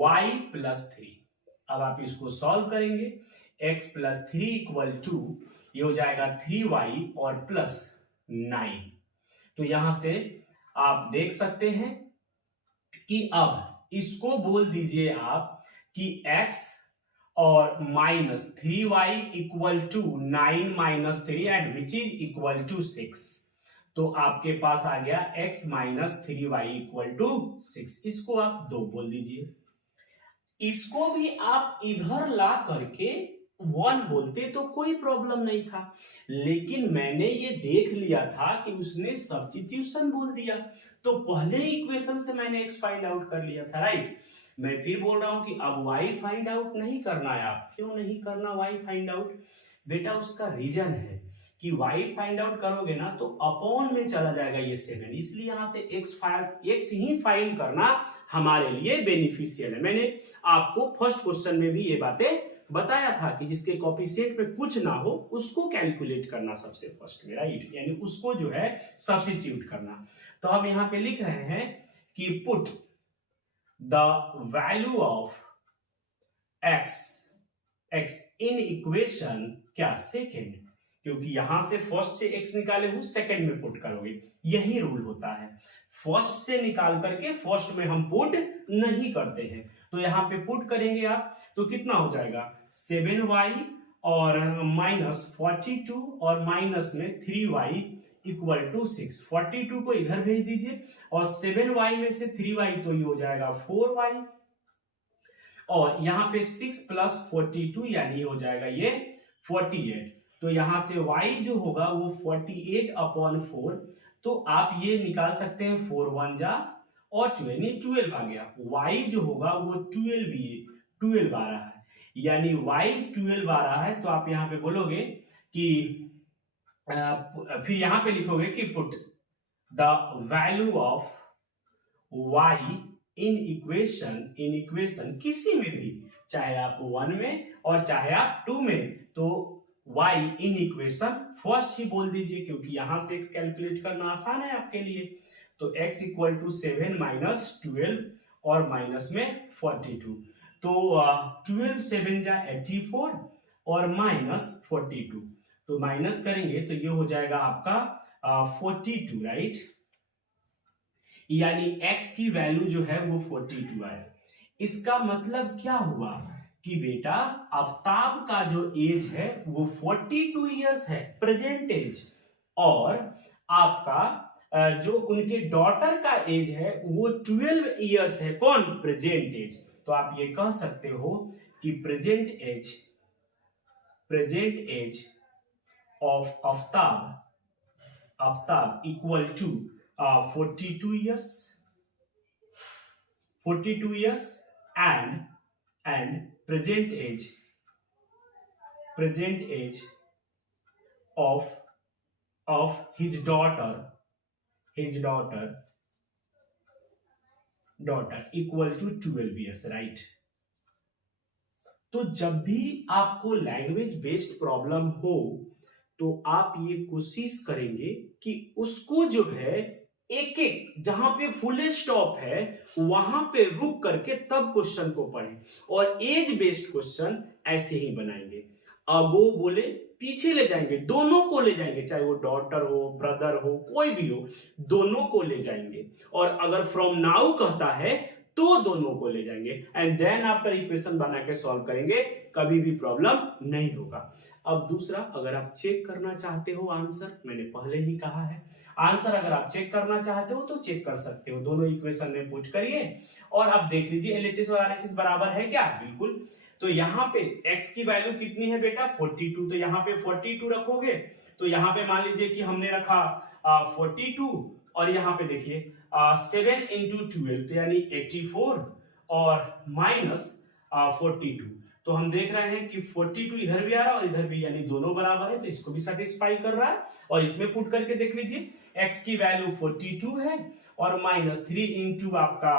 y plus 3। अब आप इसको सॉल्व करेंगे, x प्लस 3 इक्वल टू ये हो जाएगा 3y और प्लस 9। तो यहां से आप देख सकते हैं कि अब इसको बोल दीजिए आप कि x और minus 3y equal to 9 minus 3 and which is equal to 6। तो आपके पास आ गया x minus 3y equal to 6, इसको आप 2 बोल दीजिए। इसको भी आप इधर ला करके 1 बोलते तो कोई प्रॉब्लम नहीं था, लेकिन मैंने ये देख लिया था कि उसने सब्स्टिट्यूशन बोल दिया, तो पहले इक्वेशन से मैंने x फाइंड आउट कर लिया था, राइट। मैं फिर बोल रहा हूं कि अब y फाइंड आउट नहीं करना है। आप क्यों नहीं करना y फाइंड आउट, बेटा उसका रीजन है कि y फाइंड आउट करोगे ना तो अपॉन में चला जाएगा ये 7, इसलिए यहां से x ही फाइंड करना हमारे लिए बेनिफिशियल है। मैंने आपको फर्स्ट क्वेश्चन में भी ये बातें बताया था कि जिसके कोएफिशिएंट में कुछ ना हो उसको कैलकुलेट करना सबसे फर्स्ट में, राइट, यानी उसको जो है सब्स्टिट्यूट करना। तो हम यहां पे लिख रहे हैं कि put the value of x in equation क्या सेकेंड, क्योंकि यहां से फर्स्ट से x निकाले हुए सेकेंड में पुट करोगे, यही रूल होता है। फर्स्ट से निकाल करके फर्स्ट में हम पुट नहीं करते हैं। तो यहां पे पुट करेंगे आप तो कितना हो जाएगा 7y और माइनस 42 और माइनस में 3y इक्वल टू 6। 42 को इधर भेज दीजिए और 7y में से 3y तो ये हो जाएगा 4y, और यहां पे 6 प्लस 42 यानी हो जाएगा ये 48। तो यहां से y जो होगा वो 48 अपॉन 4, तो आप ये निकाल सकते हैं 4 1 जा और 12 आ गया। y जो होगा वो 12 आ रहा है, यानी y 12 आ रहा है। तो आप यहाँ पे बोलोगे कि फिर यहां पे लिखोगे कि put the value of y in equation किसी में भी, चाहे आप 1 में और चाहे आप 2 में, तो y इन इक्वेशन फर्स्ट ही बोल दीजिए, क्योंकि यहां से x कैलकुलेट करना आसान है आपके लिए। तो x इक्वल टू 7 माइनस 12 और माइनस में 42, तो 12 7 जा 84 और माइनस 42, तो माइनस करेंगे तो ये हो जाएगा आपका 42, राइट, यानी x की वैल्यू जो है वो 42 आए। इसका मतलब क्या हुआ कि बेटा आफ्ताब का जो एज है वो 42 इयर्स है, प्रेजेंट एज, और आपका जो उनके डॉटर का एज है वो 12 इयर्स है। कौन? Present age. तो आप ये कह सकते हो कि present age of Aftab equal to 42 years, 42 years and present age of his daughter equal to 12 years, right? तो जब भी आपको लैंग्वेज बेस्ड प्रॉब्लम हो तो आप ये कोशिश करेंगे कि उसको जो है एक एक जहां पे फुल स्टॉप है वहां पे रुक करके तब क्वेश्चन को पढ़ें, और एज बेस्ड क्वेश्चन ऐसे ही बनाएंगे। अगो बोले पीछे ले जाएंगे, दोनों को ले जाएंगे, चाहे वो डॉटर हो, ब्रदर हो, कोई भी हो, दोनों को ले जाएंगे। और अगर फ्रॉम नाउ कहता है तो दोनों को ले जाएंगे एंड देन आफ्टर इक्वेशन बना के सॉल्व करेंगे, कभी भी प्रॉब्लम नहीं होगा। अब दूसरा, अगर आप चेक करना चाहते हो आंसर, मैंने पहले ही कहा है, आंसर अगर आप चेक करना चाहते हो तो चेक कर सकते हो, दोनों इक्वेशन में पुट करिए और आप देख लीजिए LHS और RHS बराबर है क्या? बिल्कुल। तो यहाँ पे x की वैल्यू कितनी है बेटा? 42। तो यहाँ पे 42 रखोगे तो यहाँ पे मान लीजिए कि हमने रखा 42 और यहाँ पे देखिए 7 into 12 तो यानी 84 और माइनस 42। तो हम देख रहे हैं कि 42 इधर भी आ रहा है और इधर भी, यानी दोनों बराबर है, तो इसको भी सेटिस्फाई कर रहा है। और इसमें पुट करके देख लीजिए x की वैल्यू 42 है और माइनस 3 इंटू आपका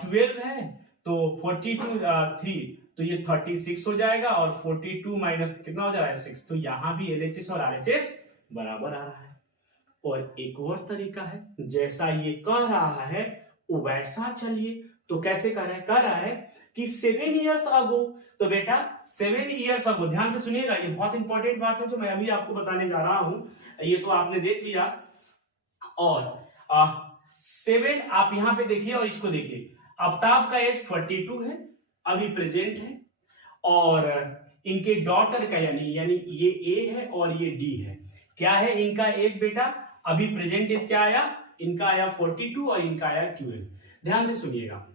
12 है, तो 42 3 तो ये 36 हो जाएगा और 42 माइनस कितना हो जा रहा है? 6। तो यहां भी LHS और RHS बराबर आ रहा है। और एक और तरीका है, जैसा ये कह रहा है वैसा चलिए। तो कैसे कह रहा है कि 7 years अगो, तो बेटा 7 years अगो, ध्यान से सुनिएगा, ये बहुत इंपॉर्टेंट बात है जो मैं अभी आपको बताने जा रहा हूं। ये तो आपने देख लिया, और 7 आप यहां पे देखिए और इसको देखिए, आफ्ताब का एज 42 है, अभी प्रेजेंट है, और इनके डॉटर का यानी ये A है और ये D है, क्या है इनका एज बेटा? अभी प्रेजेंट एज क्या आया? इनका आया 42 और इनका आया 12। ध्यान से सुनिएगा,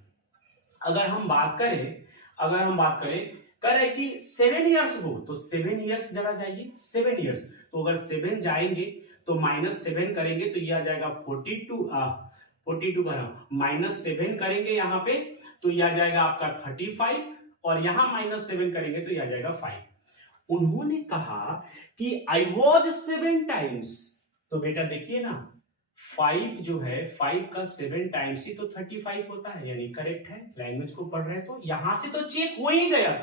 अगर हम बात करें कह रहे कि 7 years हो, तो 7 years जरा जाइए, 7 years, तो अगर 7 जाएंगे तो -7 करेंगे तो ये आ जाएगा 42 का -7 करेंगे यहाँ पे तो ये आ जाएगा आपका 35, और यहां -7 करेंगे तो ये आ जाएगा 5। उन्होंने कहा कि आई वॉज 7 times, तो बेटा देखिए ना, 5 जो है 5 का 7 टाइम्स ही तो 35 होता है, यानी करेक्ट है। लैंग्वेज को पढ़ रहे तो यहां से तो चेक हो ही गया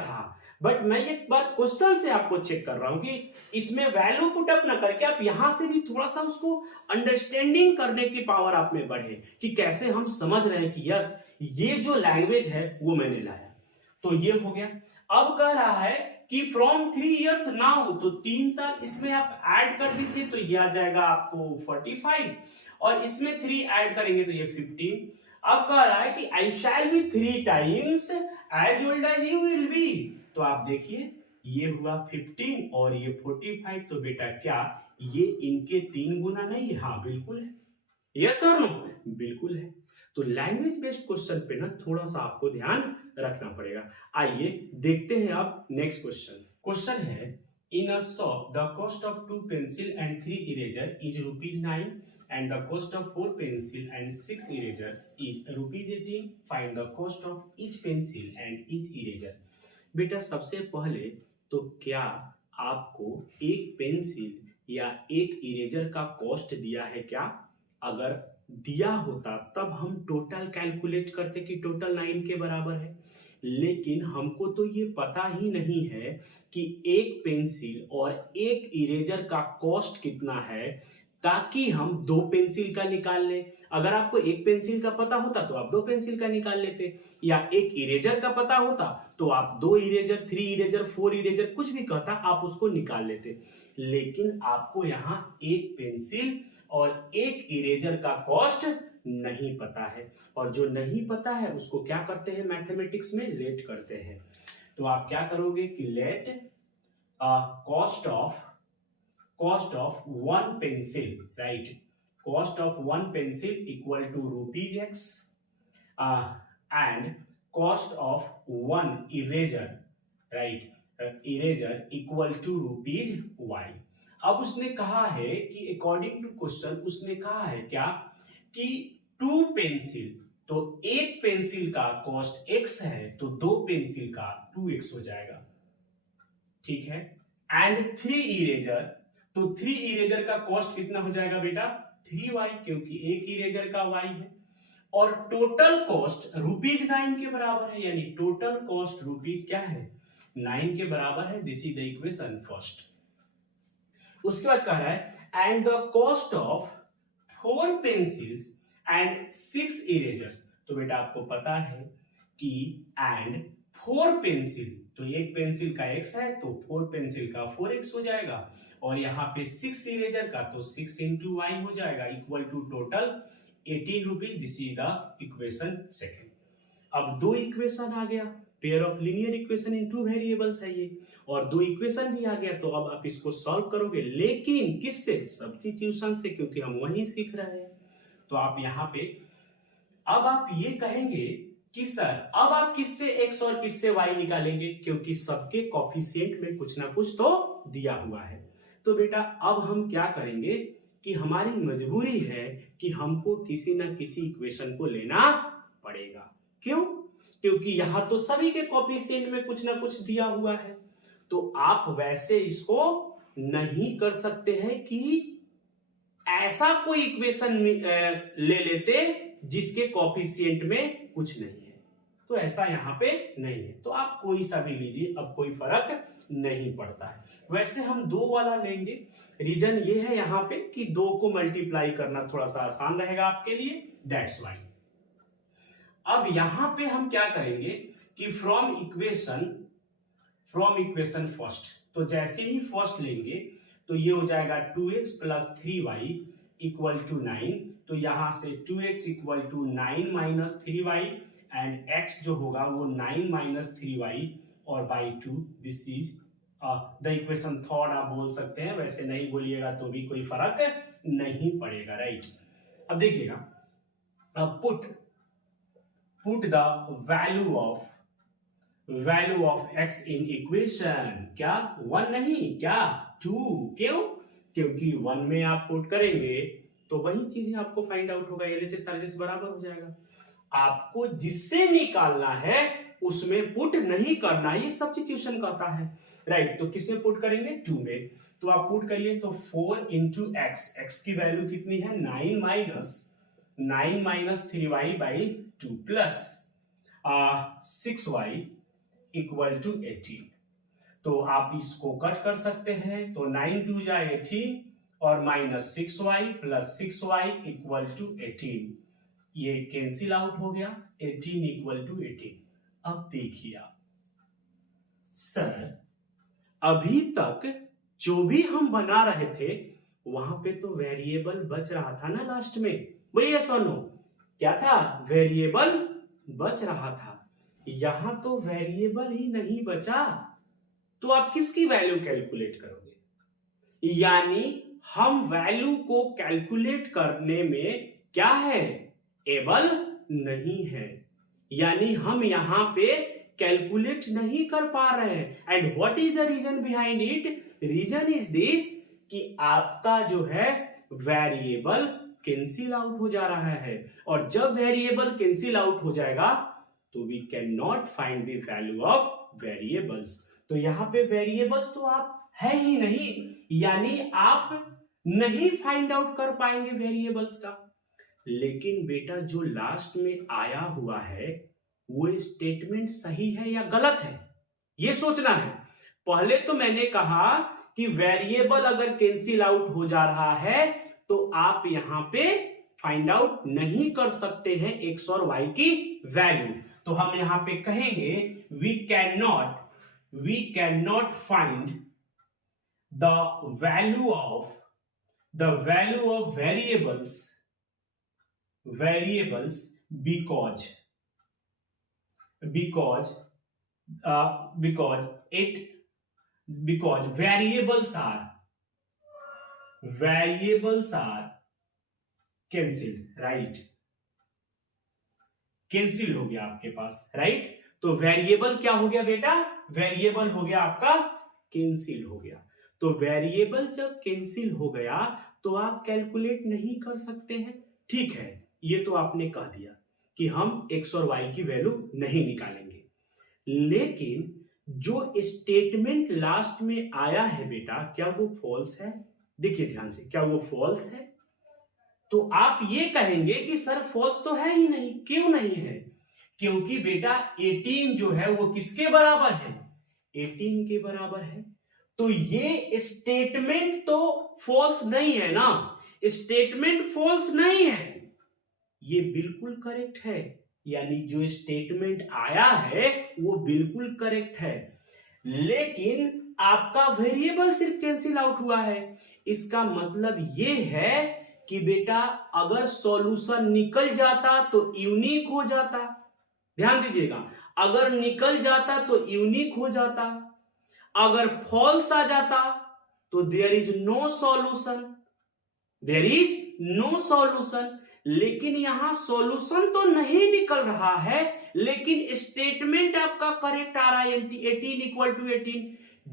था, बट मैं एक बार क्वेश्चन से आपको चेक कर रहा हूं कि इसमें वैल्यू पुट अप ना करके आप यहां से भी थोड़ा सा उसको अंडरस्टैंडिंग करने की पावर आप में बढ़े कि कैसे हम समझ रहे हैं कि यस ये जो लैंग्वेज है वो मैंने लाया। तो ये हो गया। अब कह रहा है कि फ्रॉम 3 years नाउ, तो 3 साल इसमें आप ऐड कर दीजिए तो ये आ जाएगा आपको 45, और इसमें 3 ऐड करेंगे तो ये 15। अब कह रहा है कि I shall be 3 times as old as you will be, तो आप देखिए ये हुआ 15 और ये 45, तो बेटा क्या ये इनके 3 गुना नहीं है? हाँ बिल्कुल है। यस और नो? बिल्कुल है। तो लैंग्वेज बेस्ड क्वेश्चन पे ना थोड़ा सा आपको ध्यान रखना पड़ेगा। आइए देखते हैं अब नेक्स्ट क्वेश्चन है, in a shop the cost of 2 pencil and 3 eraser is ₹9 and the cost of 4 pencil and 6 erasers is ₹18. Find the cost of each pencil and each eraser। बेटा सबसे पहले तो क्या आपको एक पेंसिल या एक इरेजर का कॉस्ट दिया है क्या? अगर दिया होता तब हम टोटल कैलकुलेट करते कि टोटल 9 के बराबर है, लेकिन हमको तो ये पता ही नहीं है कि एक पेंसिल और एक इरेजर का कॉस्ट कितना है, ताकि हम 2 पेंसिल का निकाल लें। अगर आपको एक पेंसिल का पता होता तो आप 2 पेंसिल का निकाल लेते, या एक इरेजर का पता होता तो आप 2 इरेजर, 3 इरेजर, 4 इरेजर, कुछ भी कहता आप उसको निकाल लेते। लेकिन आपको यहाँ एक पेंसिल और एक इरेजर का कॉस्ट नहीं पता है, और जो नहीं पता है उसको क्या करते हैं मैथमेटिक्स में? लेट करते हैं। तो आप क्या करोगे कि late cost of one pencil, right? Cost of one pencil equal to rupees X, and cost of one eraser, right? Eraser equal to rupees Y. अब उसने कहा है कि अकॉर्डिंग टू क्वेश्चन उसने कहा है क्या कि टू पेंसिल, तो एक पेंसिल का कॉस्ट x है तो दो पेंसिल का 2x हो जाएगा, ठीक है। एंड 3 इरेजर, तो 3 इरेजर का कॉस्ट कितना हो जाएगा बेटा 3y, क्योंकि एक इरेजर का y है। और टोटल कॉस्ट रुपीज 9 के बराबर है, यानी टोटल कॉस्ट रुपीज क्या है 9 के बराबर है। This is the equation first. उसके बाद कह रहा है and the cost of 4 pencils and 6 erasers. तो बेटा आपको पता है कि एंड 4 पेंसिल, तो एक पेंसिल का x है तो 4 पेंसिल का 4x हो जाएगा, और यहाँ पे 6 इरेजर का तो 6 इंटू y हो जाएगा equal to total 18 rupees. This is the equation second. अब दो इक्वेशन आ गया, pair of linear equation in two variables है ये, और दो इक्वेशन भी आ गया। तो अब आप इसको सॉल्व करोगे, लेकिन किससे, सब्स्टिट्यूशन से, क्योंकि हम वही सीख रहे हैं। तो आप यहाँ पे अब आप ये कहेंगे कि सर अब आप किससे x और किससे y निकालेंगे, क्योंकि सबके कोफिशिएंट में कुछ ना कुछ तो दिया हुआ है। तो बेटा अब हम क्या करेंगे कि हमारी मजबूरी है कि हमको किसी ना किसी इक्वेशन को लेना पड़ेगा। क्यों? क्योंकि यहां तो सभी के कोफिशिएंट में कुछ ना कुछ दिया हुआ है। तो आप वैसे इसको नहीं कर सकते हैं कि ऐसा कोई इक्वेशन ले लेते जिसके कोफिशिएंट में कुछ नहीं है, तो ऐसा यहां पे नहीं है। तो आप कोई सा भी लीजिए, अब कोई फर्क नहीं पड़ता है। वैसे हम 2 वाला लेंगे, रीजन ये है यहाँ पे कि 2 को मल्टीप्लाई करना थोड़ा सा आसान रहेगा आपके लिए, दैट्स वाई। अब यहां पे हम क्या करेंगे कि फ्रॉम इक्वेशन फर्स्ट, तो जैसे ही फर्स्ट लेंगे तो ये हो जाएगा 2x plus 3y equal to 9। तो यहां से 2x equal to 9 minus 3y, and x जो होगा वो 9 माइनस 3y और by 2। This is the equation third आप बोल सकते हैं, वैसे नहीं बोलिएगा तो भी कोई फर्क नहीं पड़ेगा, राइट। अब देखिएगा, अब put the value of x in equation, क्या 1 नहीं, क्या 2, क्यों? क्योंकि 1 में आप पुट करेंगे तो वही चीजें आपको फाइंड आउट होगा, LHS RHS बराबर हो जाएगा। आपको जिससे निकालना है उसमें पुट नहीं करना, ये सब्स्टिट्यूशन कहता है, राइट। तो किसमें पुट करेंगे 2 में, तो आप पुट करिए तो 4 इंटू एक्स की वैल्यू कितनी है 9 minus 3y by 2 plus 6y equal to 18। तो आप इसको कट कर सकते हैं, तो 9 2 जा 18 और minus 6y plus 6y equal to 18, ये कैंसिल आउट हो गया, 18 इक्वल टू 18। अब देखिए आप, सर अभी तक जो भी हम बना रहे थे वहां पे तो वेरिएबल बच रहा था ना लास्ट में, बोलिए सोनो, क्या था, वेरिएबल बच रहा था। यहां तो वेरिएबल ही नहीं बचा, तो आप किसकी वैल्यू कैलकुलेट करोगे? यानी हम वैल्यू को कैलकुलेट करने में क्या है, एबल नहीं है, यानी हम यहां पे कैलकुलेट नहीं कर पा रहे हैं। And what is the reason behind it? Reason is this कि आपका जो है वेरिएबल कैंसिल आउट हो जा रहा है, और जब वेरिएबल कैंसिल आउट हो जाएगा तो we can not find the value of variables. तो यहां पे वेरिएबल्स तो आप है ही नहीं, यानी आप नहीं फाइंड आउट कर पाएंगे वेरिएबल्स का। लेकिन बेटा जो लास्ट में आया हुआ है वो स्टेटमेंट सही है या गलत है, ये सोचना है। पहले तो मैंने कहा कि वेरिएबल अगर कैंसिल आउट हो जा रहा है तो आप यहां पे फाइंड आउट नहीं कर सकते हैं x और y की वैल्यू। तो हम यहां पे कहेंगे we can not find the value of variables because variables are variables are cancelled, right, cancel हो गया आपके पास, राइट। तो वेरिएबल क्या हो गया बेटा, वेरिएबल हो गया आपका कैंसिल हो गया। तो वेरिएबल जब कैंसिल हो गया तो आप कैलकुलेट नहीं कर सकते हैं, ठीक है, ये तो आपने कह दिया कि हम x और y की वैल्यू नहीं निकालेंगे। लेकिन जो स्टेटमेंट लास्ट में आया है बेटा, क्या वो फॉल्स है? देखिए ध्यान से, क्या वो फॉल्स है? तो आप ये कहेंगे कि सर फॉल्स तो है ही नहीं। क्यों नहीं है? क्योंकि बेटा 18 जो है वो किसके बराबर है? 18 के बराबर है। तो ये स्टेटमेंट तो फॉल्स नहीं है ना, स्टेटमेंट फॉल्स नहीं है, ये बिल्कुल करेक्ट है। यानी जो स्टेटमेंट आया है वो बिल्कुल करेक्ट है, लेकिन आपका वेरिएबल सिर्फ कैंसिल आउट हुआ है। इसका मतलब ये है कि बेटा अगर सॉल्यूशन निकल जाता तो यूनिक हो जाता। ध्यान दीजिएगा, अगर निकल जाता तो यूनिक हो जाता, अगर फॉल्स आ जाता तो there is no solution, there is no solution. लेकिन यहां सॉल्यूशन तो नहीं निकल रहा है, लेकिन स्टेटमेंट आपका करेक्ट आ रहा है, 18 इक्वल टू 18।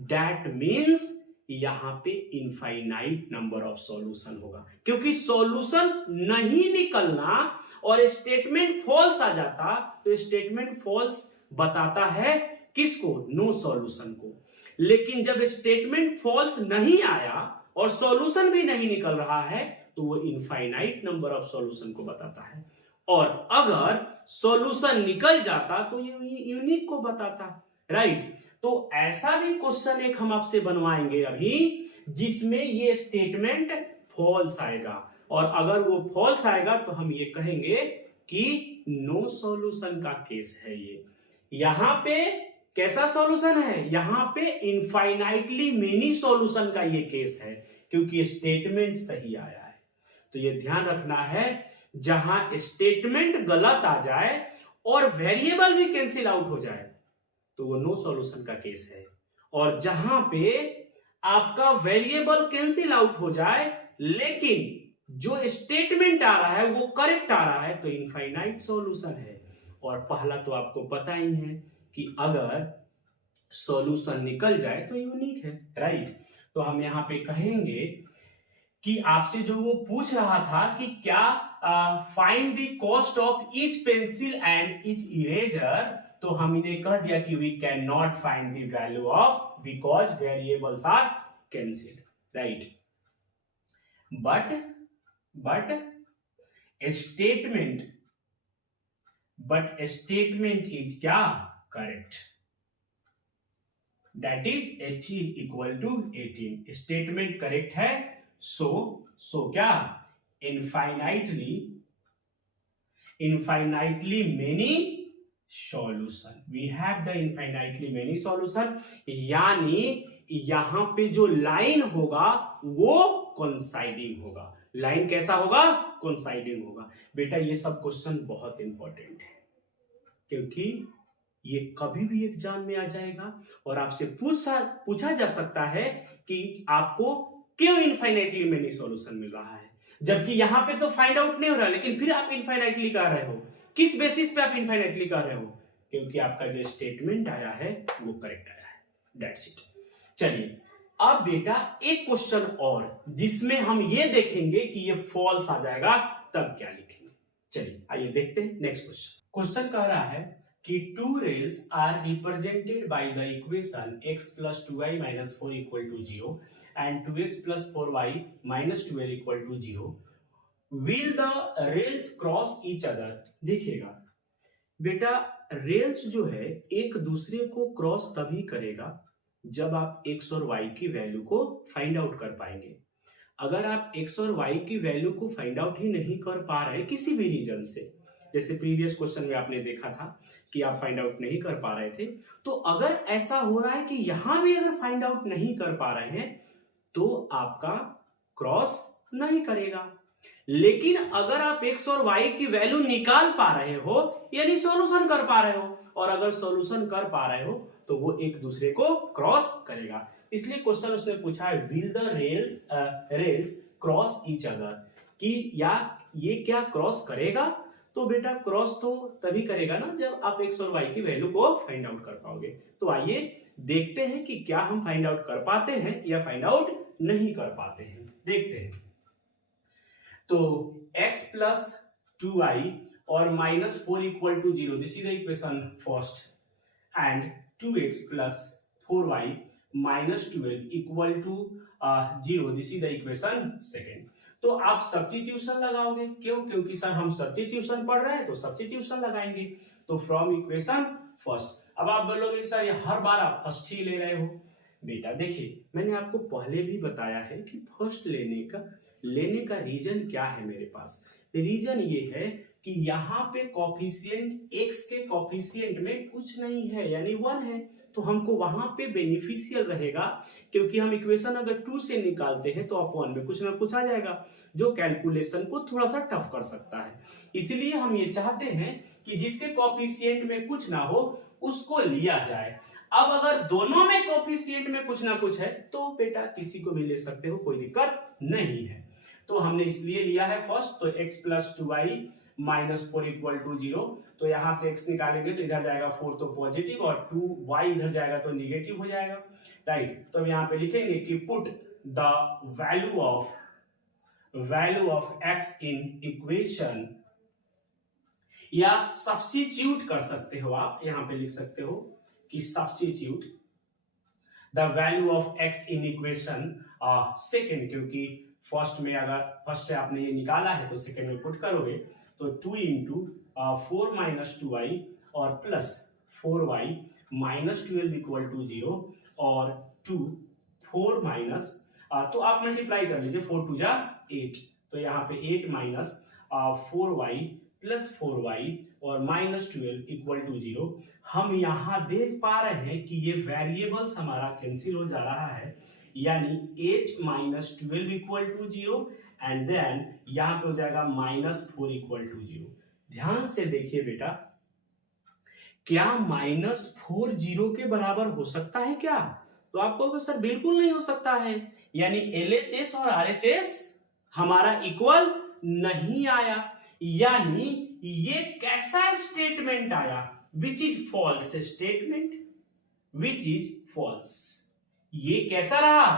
दैट मीन्स यहां पे इनफाइनाइट नंबर ऑफ सॉल्यूशन होगा, क्योंकि सॉल्यूशन नहीं निकलना और स्टेटमेंट फॉल्स आ जाता तो स्टेटमेंट फॉल्स बताता है किसको? नो सॉल्यूशन को। लेकिन जब स्टेटमेंट फॉल्स नहीं आया और सॉल्यूशन भी नहीं निकल रहा है तो वो इनफाइनाइट नंबर ऑफ सॉल्यूशन को बताता है, और अगर सॉल्यूशन निकल जाता तो ये यूनिक को बताता, राइट। तो ऐसा भी क्वेश्चन एक हम आपसे बनवाएंगे अभी, जिसमें ये स्टेटमेंट फॉल्स आएगा, और अगर वो फॉल्स आएगा तो हम ये कहेंगे कि नो सॉल्यूशन का केस है ये। यहां पे कैसा सॉल्यूशन है? यहां पे इनफाइनाइटली मेनी सॉल्यूशन का ये केस है, क्योंकि स्टेटमेंट सही आया है। तो ये ध्यान रखना है, जहां स्टेटमेंट गलत आ जाए और वेरिएबल भी कैंसिल आउट हो जाए तो वो नो सॉल्यूशन का केस है, और जहां पे आपका वेरिएबल कैंसिल आउट हो जाए लेकिन जो स्टेटमेंट आ रहा है वो करेक्ट आ रहा है तो इनफाइनाइट सॉल्यूशन है। और पहला तो आपको पता ही है कि अगर सॉल्यूशन निकल जाए तो यूनिक है, राइट। तो हम यहां पे कहेंगे कि आपसे जो वो पूछ रहा था कि क्या find the cost of each pencil and each eraser, तो हम इन्हें कह दिया कि we can not find the value of because variables are cancelled, right. But statement is क्या? Correct, that is 18 equal to 18, statement correct है। So क्या? infinitely many solution, we have the infinitely many solution। यानी यहां पे जो line होगा वो coinciding होगा। लाइन कैसा होगा? कोइंसाइडिंग होगा। बेटा ये सब क्वेश्चन बहुत इंपॉर्टेंट है, क्योंकि ये कभी भी एग्जाम में आ जाएगा और आपसे पूछा जा सकता है कि आपको क्यों इनफाइनाइटली मेनी सॉल्यूशन मिल रहा है, जबकि यहां पे तो फाइंड आउट नहीं हो रहा, लेकिन फिर आप इनफाइनाइटली कर रहे हो। किस बेसिस पे आप इनफाइनाइटली कर रहे हो? क्योंकि आपका जो स्टेटमेंट आया है वो करेक्ट आया है, दैट्स इट। चलिए अब बेटा एक क्वेश्चन और, जिसमें हम ये देखेंगे कि ये फॉल्स आ जाएगा तब क्या लिखेंगे। चलिए आइए देखते हैं नेक्स्ट क्वेश्चन। क्वेश्चन कह रहा है कि two rays are represented by the equation x plus 2y minus 4 equal to 0 and 2x plus 4y minus 12 equal to 0. Will the rays cross each other? देखिएगा बेटा, रेल्स जो है एक दूसरे को क्रॉस तभी करेगा जब आप x और y की वैल्यू को फाइंड आउट कर पाएंगे। अगर आप x और y की वैल्यू को फाइंड आउट ही नहीं कर पा रहे किसी भी रीजन से, जैसे प्रीवियस क्वेश्चन में आपने देखा था कि आप फाइंड आउट नहीं कर पा रहे थे, तो अगर ऐसा हो रहा है कि यहां भी अगर फाइंड आउट नहीं कर पा रहे हैं तो आपका क्रॉस नहीं करेगा। लेकिन अगर आप x और y की वैल्यू निकाल पा रहे हो यानी सॉल्यूशन कर पा रहे हो और अगर सॉल्यूशन कर पा रहे हो तो वो एक दूसरे को क्रॉस करेगा। इसलिए क्वेश्चन उसने पूछा है will the rails cross each other, कि या ये क्या क्रॉस करेगा। तो बेटा क्रॉस तो तभी करेगा ना जब आप x और y की वैल्यू को फाइंड आउट कर पाओगे। तो आइए देखते हैं कि क्या हम फाइंड आउट कर पाते हैं या फाइंड आउट नहीं कर पाते हैं, देखते हैं। तो x प्लस 2y और minus 4 equal to 0, this is the equation first, and 2x plus 4y minus 12 equal to 0, this is the equation second. तो आप सब्स्टिट्यूशन लगाओगे, क्यों? क्योंकि सर हम सब्स्टिट्यूशन पढ़ रहे हैं तो सब्स्टिट्यूशन लगाएंगे। तो फ्रॉम इक्वेशन फर्स्ट, अब आप बोलोगे सर ये हर बार आप फर्स्ट ही ले रहे हो। बेटा देखिए मैंने आपको पहले भी बताया है कि फर्स्ट लेने का रीजन क्या है मेरे पास। रीजन ये है कि यहाँ पे कॉफिशिएंट x के कॉफिशिएंट में कुछ नहीं है यानी 1 है, तो हमको वहां पे बेनिफिशियल रहेगा, क्योंकि हम इक्वेशन अगर 2 से निकालते हैं तो अपॉन में कुछ ना कुछ आ जाएगा जो कैलकुलेशन को थोड़ा सा टफ कर सकता है। इसलिए हम ये चाहते हैं कि जिसके कॉफिशिएंट में कुछ ना हो उसको लिया जाए। अब अगर दोनों में कॉफिशिएंट में कुछ ना कुछ है तो बेटा किसी को भी ले सकते हो, कोई दिक्कत नहीं है। तो हमने इसलिए लिया है फर्स्ट, तो x plus 2y minus 4 equal to 0, तो यहां से x निकालेंगे तो इधर जाएगा 4 तो पॉजिटिव और 2y इधर जाएगा तो निगेटिव हो जाएगा, राइट। तो अब यहां पे लिखेंगे कि put the value of x in equation, या सब्स्टिट्यूट कर सकते हो आप, यहां पे लिख सकते हो कि substitute the value of x in equation second, क्योंकि फर्स्ट में अगर फर्स्ट से आपने ये निकाला है तो सेकेंड में पुट करोगे तो 2 इंटू 4 माइनस 2y और plus 4y minus 12 equal to 0 और 2 4 माइनस, तो आप मल्टीप्लाई कर लीजिए, 4 2 जा 8, तो यहाँ पे 8 माइनस 4y प्लस 4y और माइनस 12 इक्वल टू 0। हम यहाँ देख पा रहे हैं कि ये वेरिएबल्स हमारा कैंसिल हो जा रहा है, यानी 8 minus 12 equal to 0 and then यहां पे हो जाएगा माइनस 4 इक्वल टू 0। ध्यान से देखिए बेटा, क्या माइनस 4 0 के बराबर हो सकता है क्या? तो आप कहोगे सर बिल्कुल नहीं हो सकता है, यानी LHS और RHS हमारा इक्वल नहीं आया, यानी ये कैसा स्टेटमेंट आया, which is false statement, which is false. ये कैसा रहा?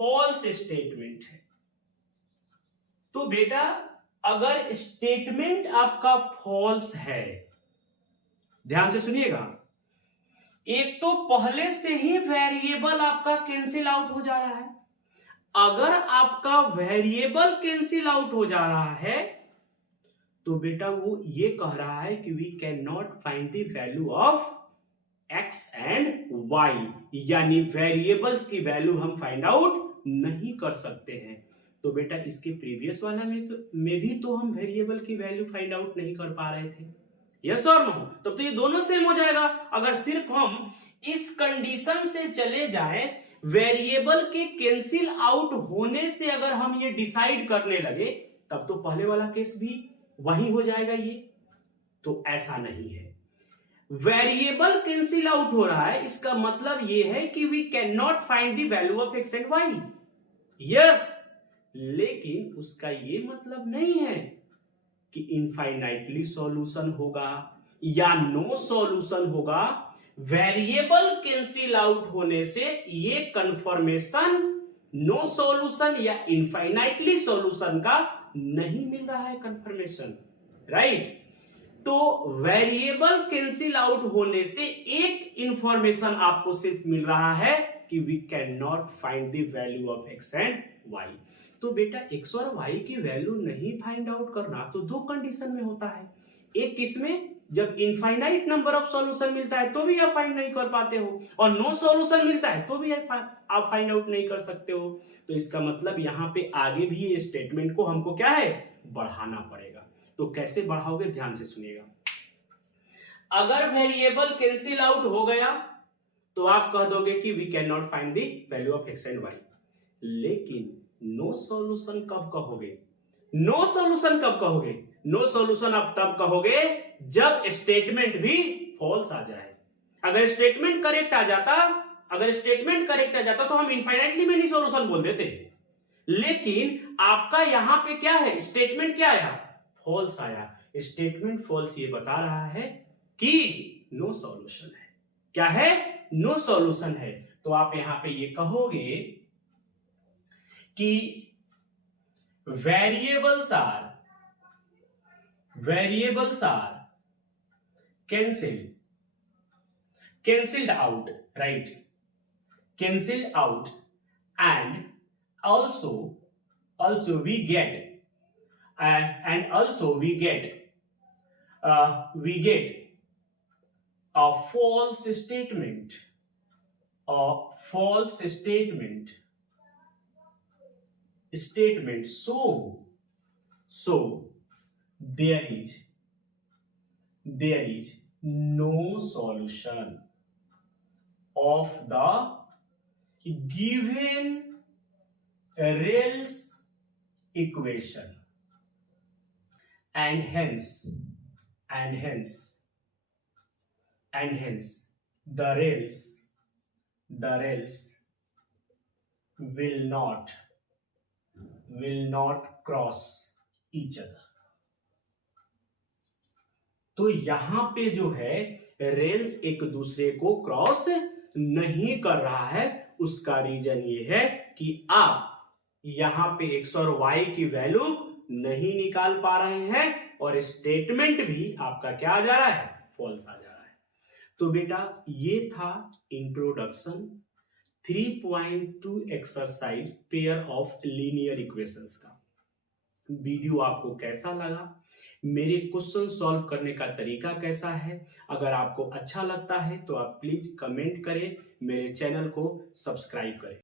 फॉल्स स्टेटमेंट है। तो बेटा अगर स्टेटमेंट आपका फॉल्स है, ध्यान से सुनिएगा, एक तो पहले से ही वेरिएबल आपका कैंसिल आउट हो जा रहा है। अगर आपका वेरिएबल कैंसिल आउट हो जा रहा है तो बेटा वो ये कह रहा है कि we can not find the value of x and y, यानी वेरिएबल्स की वैल्यू हम फाइंड आउट नहीं कर सकते हैं। तो बेटा इसके प्रीवियस वाला में भी तो हम वेरिएबल की वैल्यू फाइंड आउट नहीं कर पा रहे थे, यस और नो? तब तो ये दोनों सेम हो जाएगा। अगर सिर्फ हम इस कंडीशन से चले जाएं, वेरिएबल के कैंसिल आउट होने से अगर हम ये डिसाइड करने लगे तब तो पहले वाला केस भी वही हो जाएगा ये। तो ऐसा नहीं है, वेरिएबल कैंसिल आउट हो रहा है, इसका मतलब यह है कि we can not find the value of x and y, yes, लेकिन उसका ये मतलब नहीं है कि इनफाइनाइटली सॉल्यूशन होगा या नो सॉल्यूशन होगा। वेरिएबल कैंसिल आउट होने से ये कंफर्मेशन नो सॉल्यूशन या इनफाइनाइटली सॉल्यूशन का नहीं मिल रहा है कंफर्मेशन, राइट। तो वेरिएबल कैंसिल आउट होने से एक इंफॉर्मेशन आपको सिर्फ मिल रहा है कि we can not find the value of x and y। तो बेटा x और y की वैल्यू नहीं फाइंड आउट करना तो दो कंडीशन में होता है, एक किसमें, जब इनफाइनाइट नंबर ऑफ सॉल्यूशन मिलता है तो भी आप फाइंड नहीं कर पाते हो, और नो सॉल्यूशन मिलता है तो भी आप फाइंड आउट नहीं कर सकते हो। तो इसका मतलब यहाँ पे आगे भी ये स्टेटमेंट को हमको क्या है, बढ़ाना पड़ेगा। तो कैसे बढ़ाओगे, ध्यान से सुनिएगा। अगर वेरिएबल कैंसिल आउट हो गया तो आप कह दोगे कि we can not find the value of x and y, लेकिन नो सॉल्यूशन कब कहोगे, नो सॉल्यूशन कब कहोगे, नो सॉल्यूशन आप तब कहोगे जब स्टेटमेंट भी फॉल्स आ जाए। अगर स्टेटमेंट करेक्ट आ जाता तो हम इनफाइनाइटली मेनी सॉल्यूशन बोल देते, लेकिन आपका यहां पे क्या है, स्टेटमेंट क्या आया, फॉल्स आया। स्टेटमेंट फॉल्स ये बता रहा है कि नो सॉल्यूशन है। क्या है, नो सॉल्यूशन है। तो आप यहां पे ये कहोगे कि variables are cancelled out, right? Cancelled out, and also we get a false statement, so there is no solution of the given Rayleigh equation, and hence the rails will not cross each other। तो यहां पे जो है rails एक दूसरे को cross नहीं कर रहा है। उसका रीजन ये है कि आप यहां पे एक्स और वाई की वैल्यू नहीं निकाल पा रहे हैं और स्टेटमेंट भी आपका क्या आ जा रहा है, फॉल्स आ जा रहा है। तो बेटा ये था introduction 3.2 exercise pair of linear equations का। वीडियो आपको कैसा लगा, मेरे क्वेश्चन सॉल्व करने का तरीका कैसा है, अगर आपको अच्छा लगता है तो आप प्लीज कमेंट करें, मेरे चैनल को सब्सक्राइब करें।